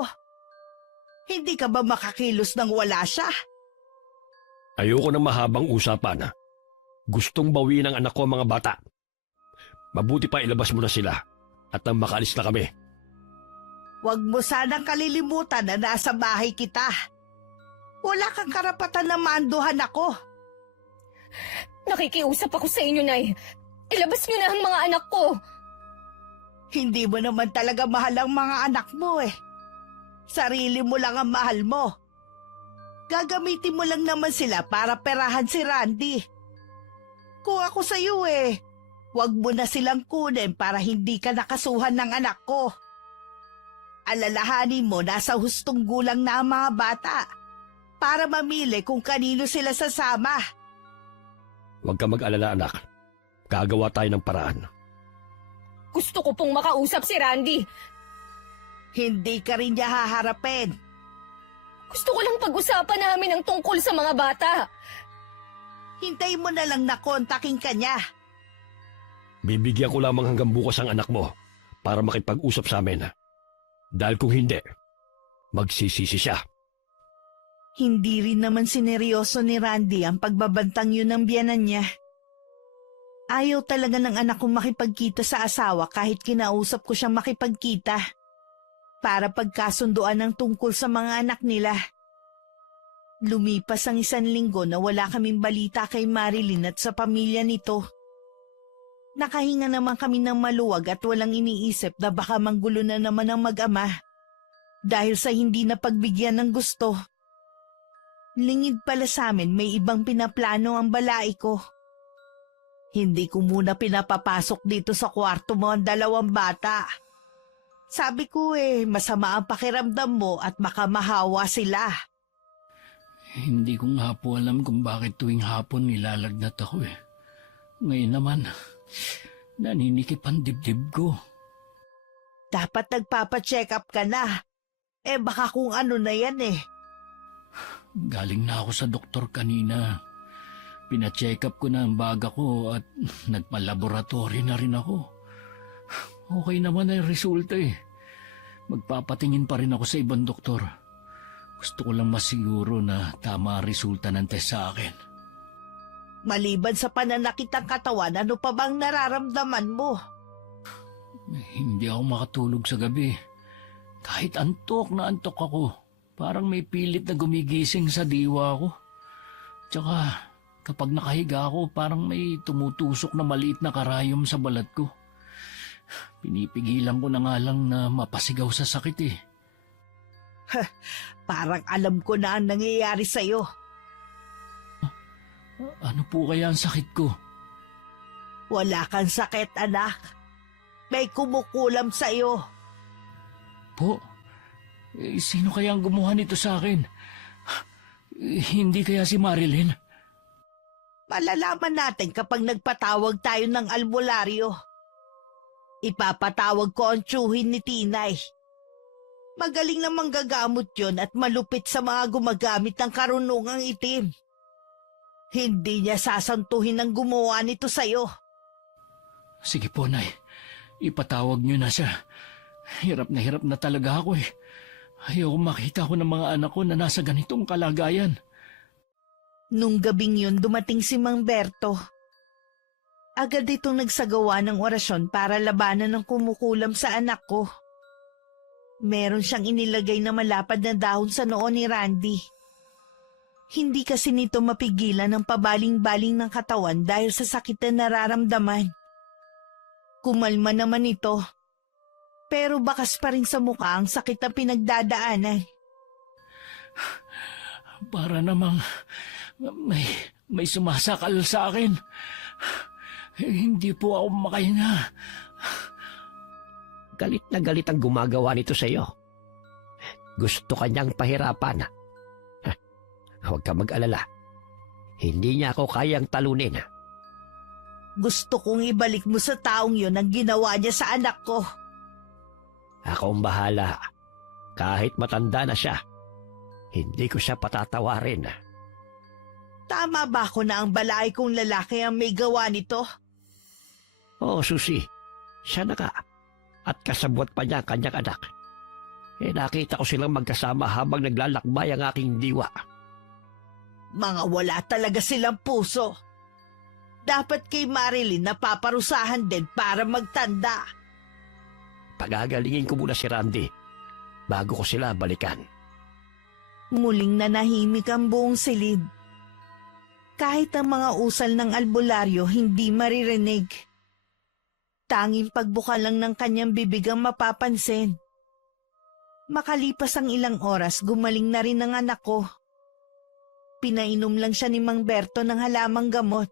Hindi ka ba makakilos nang wala siya? Ayoko ng mahabang usapan. Gustong bawiin ng anak ko ang mga bata. Mabuti pa ilabas mo na sila at nang makaalis na kami. Huwag mo sanang kalilimutan na nasa bahay kita. Wala kang karapatan na manduhan ako. Nakikiusap ako sa inyo, Nay. Ilabas niyo na ang mga anak ko. Hindi mo naman talaga mahal ang mga anak mo eh. Sarili mo lang ang mahal mo. Gagamitin mo lang naman sila para perahan si Randy. Kung ako sa'yo huwag mo na silang kunin para hindi ka nakasuhan ng anak ko. Alalahanin mo nasa hustong gulang na ang mga bata para mamili kung kanino sila sasama. Huwag ka mag-alala, anak. Gagawa tayo ng paraan. Gusto ko pong makausap si Randy. Hindi ka rin niya haharapin. Gusto ko lang pag-usapan namin ang tungkol sa mga bata. Hintay mo na lang na kontakin ka niya. Bibigyan ko lamang hanggang bukas ang anak mo para makipag-usap sa amin. Dahil kung hindi, magsisisi siya. Hindi rin naman sineryoso ni Randy ang pagbabantang yun ng biyanan niya. Ayaw talaga ng anak kong makipagkita sa asawa kahit kinausap ko siyang makipagkita. Para pagkasunduan ng tungkol sa mga anak nila. Lumipas ang 1 linggo na wala kaming balita kay Marilyn at sa pamilya nito. Nakahinga naman kami ng maluwag at walang iniisip na baka manggulo na naman ang mag-ama dahil sa hindi na pagbigyan ng gusto. Lingid pala sa amin may ibang pinaplano ang balai ko. Hindi ko muna pinapapasok dito sa kwarto mo ang 2 bata. Sabi ko masama ang pakiramdam mo at baka mahawa sila. Hindi ko nga po alam kung bakit tuwing hapon nilalagnat ako Ngayon naman, naninikip ang dibdib ko. Dapat nagpapacheck up ka na. Baka kung ano na yan Galing na ako sa doktor kanina. Pina-check up ko na ang baga ko at nagpa-laboratory na rin ako. Okay naman ang resulta Magpapatingin pa rin ako sa ibang doktor. Gusto ko lang masiguro na tama ang resulta ng test sa akin. Maliban sa pananakit ng katawan, ano pa bang nararamdaman mo? Hindi ako makatulog sa gabi. Kahit antok na antok ako, parang may pilit na gumigising sa diwa ko. Tsaka kapag nakahiga ako, parang may tumutusok na maliit na karayom sa balat ko. Pinipigilan ko na nga lang na mapasigaw sa sakit Parang alam ko na ang nangyayari sa'yo. Ano po kaya ang sakit ko? Wala kang sakit, anak. May kumukulam sa'yo. Po? Sino kaya ang gumawa nito sa akin? Hindi kaya si Marilyn? Malalaman natin kapag nagpatawag tayo ng albularyo. Ipapatawag ko ang tiyuhin ni Tinay. Magaling na manggagamot yon at malupit sa mga gumagamit ng karunungang itim. Hindi niya sasantuhin ang gumawa nito sa'yo. Sige po, Nay. ipatawag niyo na siya. Hirap na talaga ako eh. Ayaw makita ko ng mga anak ko na nasa ganitong kalagayan. Nung gabing yun, dumating si Mang Berto. Agad itong nagsagawa ng orasyon para labanan ng kumukulam sa anak ko. Meron siyang inilagay na malapad na dahon sa noo ni Randy. Hindi kasi nito mapigilan ang pabaling-baling ng katawan dahil sa sakit na nararamdaman. Kumalma naman ito, pero bakas pa rin sa mukha ang sakit na pinagdadaanan. Para namang may sumasakal sa akin. Hindi po ako makahinga. Galit na galit ang gumagawa nito sa iyo. Gusto kanyang pahirapan. Huwag ka mag-alala. Hindi niya ako kayang talunin. Gusto kong ibalik mo sa taong yon ang ginawa niya sa anak ko. Ako ang bahala. Kahit matanda na siya, hindi ko siya patatawarin. Tama ba ako na ang balaay kong lalaki ang may gawa nito? Oo, Susi. Siya na ka. At kasabwat pa niya ang kanyang anak. Nakita ko silang magkasama habang naglalakbay ang aking diwa. Mga wala talaga silang puso. Dapat kay Marilyn napaparusahan din para magtanda. Pagagalingin ko muna si Randy bago ko sila balikan. Muling nanahimik ang buong silid. Kahit ang mga usal ng albularyo hindi maririnig. Tanging pagbuka lang ng kanyang bibig ang mapapansin. Makalipas ang ilang oras, gumaling na rin ang anak ko. Pinainom lang siya ni Mang Berto ng halamang gamot.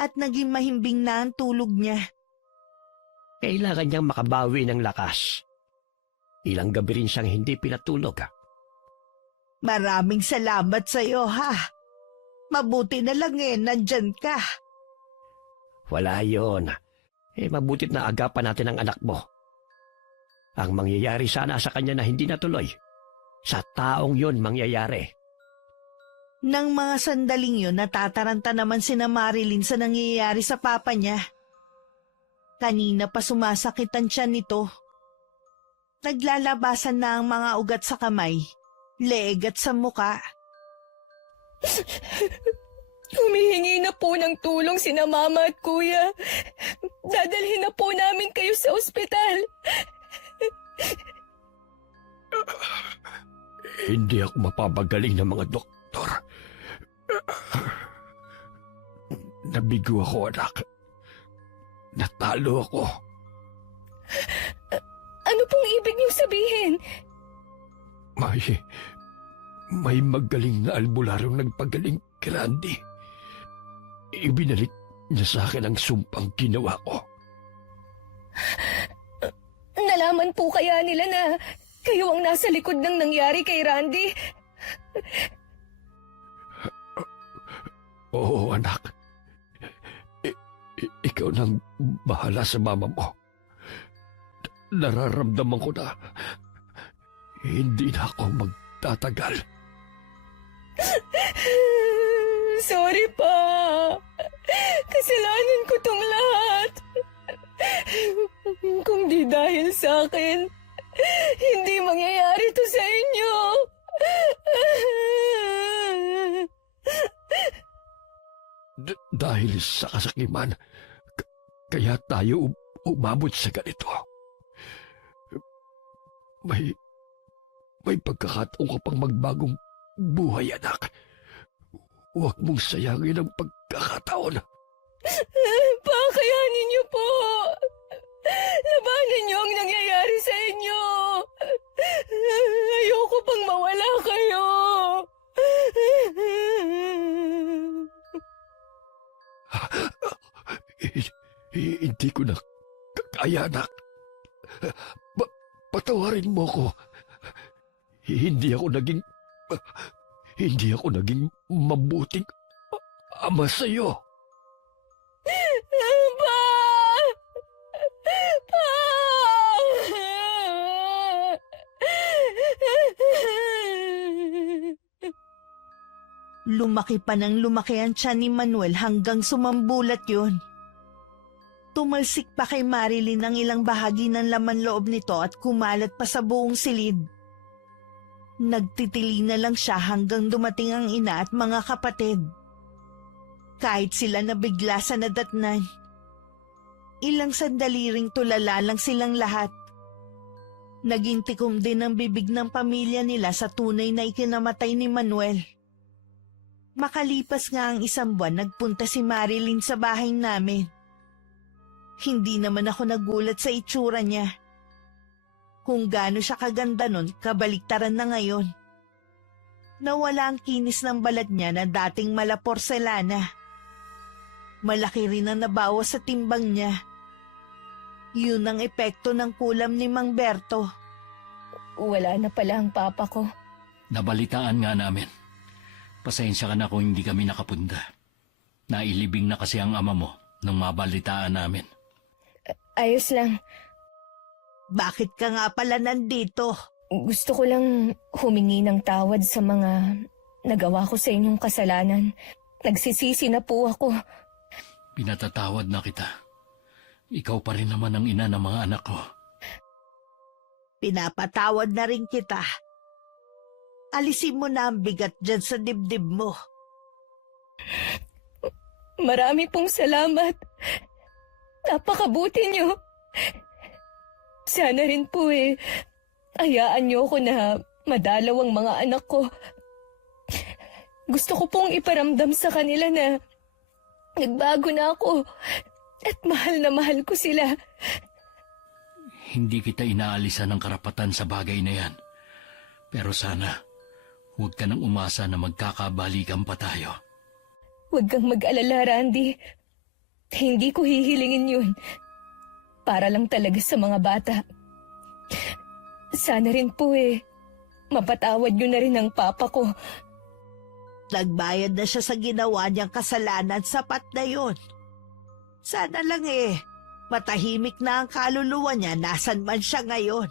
At naging mahimbing na ang tulog niya. Kailangan niyang makabawi ng lakas. Ilang gabi rin siyang hindi pinatulog. Maraming salamat sa iyo, ha? Mabuti na lang nandyan ka. Wala yon. Mabutit na agapan natin ang anak mo. Ang mangyayari sana sa kanya na hindi natuloy, sa taong yon mangyayari. Nang mga sandaling yun, natataranta naman sina Marilyn sa nangyayari sa papa niya. Kanina pa sumasakit ang tiyan nito. Naglalabasan na ang mga ugat sa kamay, leeg at sa muka. Humihingi na po ng tulong sina Mama at Kuya. Dadalhin na po namin kayo sa ospital. Hindi ako mapapagaling ng mga doktor. Nabigo ako, anak. Natalo ako. Ano pong ibig niyong sabihin? May magaling na albularong nagpagaling kay Randy. Ibinalik niya sa akin ang sumpang ginawa ko. Nalaman po kaya nila na kayo ang nasa likod ng nangyari kay Randy? Oo, anak. Ikaw nang bahala sa mama mo. Nararamdaman ko na hindi na ako magtatagal. Sorry pa. Kasalanan ko tong lahat. Kung di dahil sa akin, hindi mangyayari to sa inyo. Dahil sa kasakiman, kaya tayo umabot sa ganito. May pagkakataon ka pang magbagong buhay, anak. Huwag mong sayangin ang pagkakataon. Pakayanin niyo po. Labanan niyo ang nangyayari sa inyo. Ayoko pang mawala kayo. Hindi ko na kaya, anak. Patawarin mo ko. Hindi ako naging mabuting ama sa iyo. Pa! Pa! Lumaki pa ng lumaki ang tiyan ni Manuel hanggang sumambulat yun. Tumalsik pa kay Marilyn ang ilang bahagi ng laman loob nito at kumalat pa sa buong silid. Nagtitili na lang siya hanggang dumating ang ina at mga kapatid. Kahit sila nabigla sa nadatnan, ilang sandali ring tulala lang silang lahat. Naging tikom din ang bibig ng pamilya nila sa tunay na ikinamatay ni Manuel. Makalipas nga ang 1 buwan, nagpunta si Marilyn sa bahay namin. Hindi naman ako nagulat sa itsura niya. Kung gaano siya kaganda nun, kabaliktaran na ngayon. Nawala ang kinis ng balat niya na dating mala porselana. Malaki rin ang nabawas sa timbang niya. Yun ang epekto ng kulam ni Mang Berto. Wala na pala ang papa ko. Nabalitaan nga namin. Pasensya ka na kung hindi kami nakapunda. Nailibing na kasi ang ama mo nung mabalitaan namin. Ayos lang. Bakit ka nga pala nandito? Gusto ko lang humingi ng tawad sa mga nagawa ko sa inyong kasalanan. Nagsisisi na po ako. Pinatatawad na kita. Ikaw pa rin naman ang ina ng mga anak ko. Pinapatawad na rin kita. Alisin mo na ang bigat dyan sa dibdib mo. Marami pong salamat. Napakabuti niyo. Sana rin po hayaan niyo ako na madalaw ang mga anak ko. Gusto ko pong iparamdam sa kanila na nagbago na ako at mahal ko sila. Hindi kita inaalisan ng karapatan sa bagay na yan. Pero sana, huwag ka nang umasa na magkakabalikan pa tayo. Huwag kang mag-alala, Randy. Hindi ko hihilingin yun. Para lang talaga sa mga bata. Sana rin po mapatawad niyo na rin ang papa ko. Nagbayad na siya sa ginawa niyang kasalanan, sapat na yun. Sana lang matahimik na ang kaluluwa niya, nasan man siya ngayon.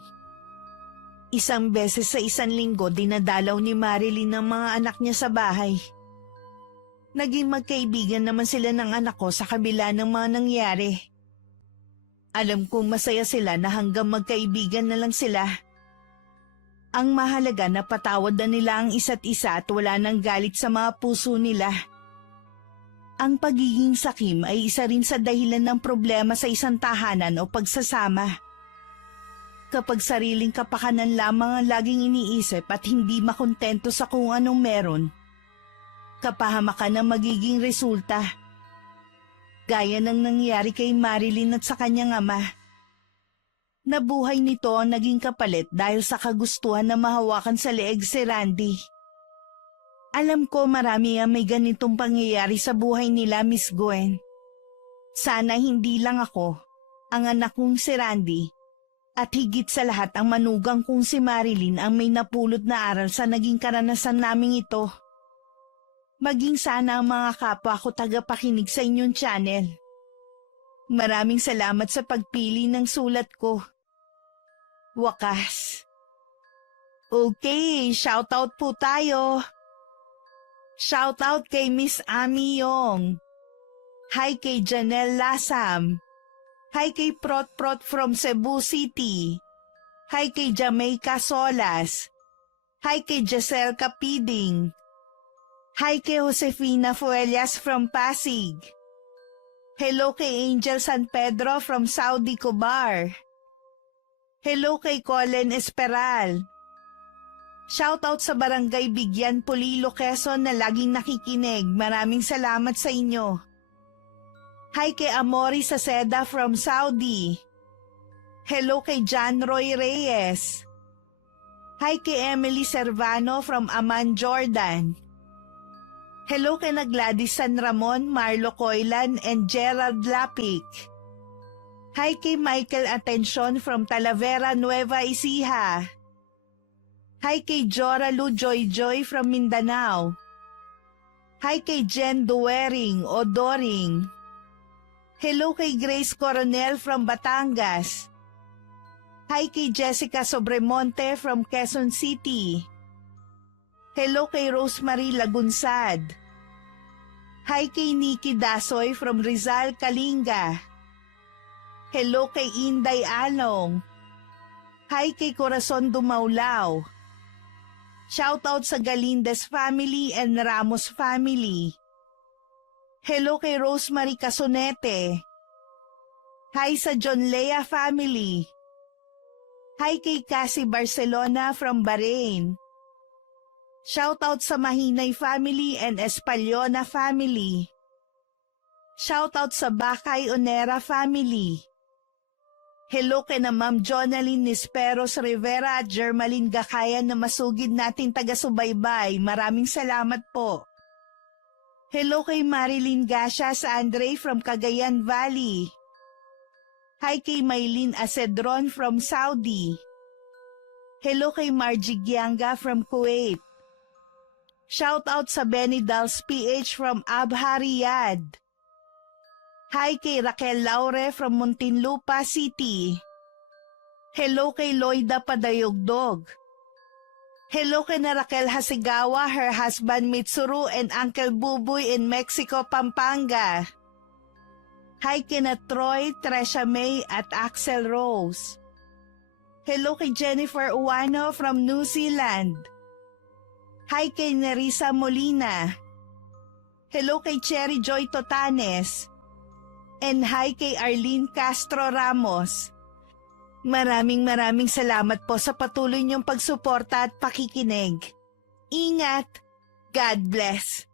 1 beses sa 1 linggo dinadalaw ni Marilyn ang mga anak niya sa bahay. Naging magkaibigan naman sila ng anak ko sa kabila ng mga nangyari. Alam kong masaya sila na hanggang magkaibigan na lang sila. Ang mahalaga na patawad na nila ang isa't isa at wala nang galit sa mga puso nila. Ang pagiging sakim ay isa rin sa dahilan ng problema sa isang tahanan o pagsasama. Kapag sariling kapakanan lamang ang laging iniisip at hindi makontento sa kung anong meron, kapahamakan ang magiging resulta. Gaya ng nangyari kay Marilyn at sa kanyang ama. Nabuhay nito ang naging kapalit dahil sa kagustuhan na mahawakan sa leeg si Randy. Alam ko marami ang may ganitong pangyayari sa buhay nila, Miss Gwen. Sana hindi lang ako, ang anak kong si Randy, at higit sa lahat ang manugang kong si Marilyn ang may napulot na aral sa naging karanasan naming ito. Maging sana ang mga kapwa ko tagapakinig sa inyong channel. Maraming salamat sa pagpili ng sulat ko. Wakas. Okay, shoutout po tayo. Shoutout kay Miss Ami Yong. Hi kay Janelle Lasam. Hi kay Prot from Cebu City. Hi kay Jamaica Solas. Hi kay Giselle Capiding. Hi kay Josefina Fuelias from Pasig. Hello kay Angel San Pedro from Saudi Cobar. Hello kay Colin Esperal. Shoutout sa Barangay Bigyan, Polilo, Quezon na laging nakikinig. Maraming salamat sa inyo. Hi kay Amori Saceda from Saudi. Hello kay John Roy Reyes. Hi kay Emily Servano from Amman, Jordan. Hello kay na Gladys San Ramon, Marlo Coylan, and Gerald Lapik. Hi kay Michael Atencion from Talavera, Nueva Ecija. Hi kay Jora Lu Joy from Mindanao. Hi kay Jen Duering o Doring. Hello kay Grace Coronel from Batangas. Hi kay Jessica Sobremonte from Quezon City. Hello kay Rosemary Lagunsad. Hi kay Nikki Dasoy from Rizal, Kalinga. Hello kay Inday Along. Hi kay Corazon Dumaulaw. Shoutout sa Galindez family and Ramos family. Hello kay Rosemary Casonete. Hi sa John Lea family. Hi kay Cassie Barcelona from Bahrain. Shoutout sa Mahinay family and Espaliona family. Shoutout sa Bakay Onera family. Hello kay na Ma'am Jonaline Nisperos Rivera at Germaline Gakayan na masugid nating taga-subaybay. Maraming salamat po. Hello kay Marilyn Gasha sa Andre from Cagayan Valley. Hi kay Maylin Acedron from Saudi. Hello kay Margie Gianga from Kuwait. Shoutout sa Benny Dals PH from Abha, Riyadh. Hi kay Raquel Laure from Muntinlupa City. Hello kay Loida Padayogdog. Hello kay na Raquel Hasigawa, her husband Mitsuru and Uncle Buboy in Mexico, Pampanga. Hi kay na Troy, Tresha May at Axel Rose. Hello kay Jennifer Uwano from New Zealand. Hi kay Nerissa Molina. Hello kay Cherry Joy Totanes. And hi kay Arlene Castro Ramos. Maraming salamat po sa patuloy niyong pagsuporta at pakikinig. Ingat! God bless!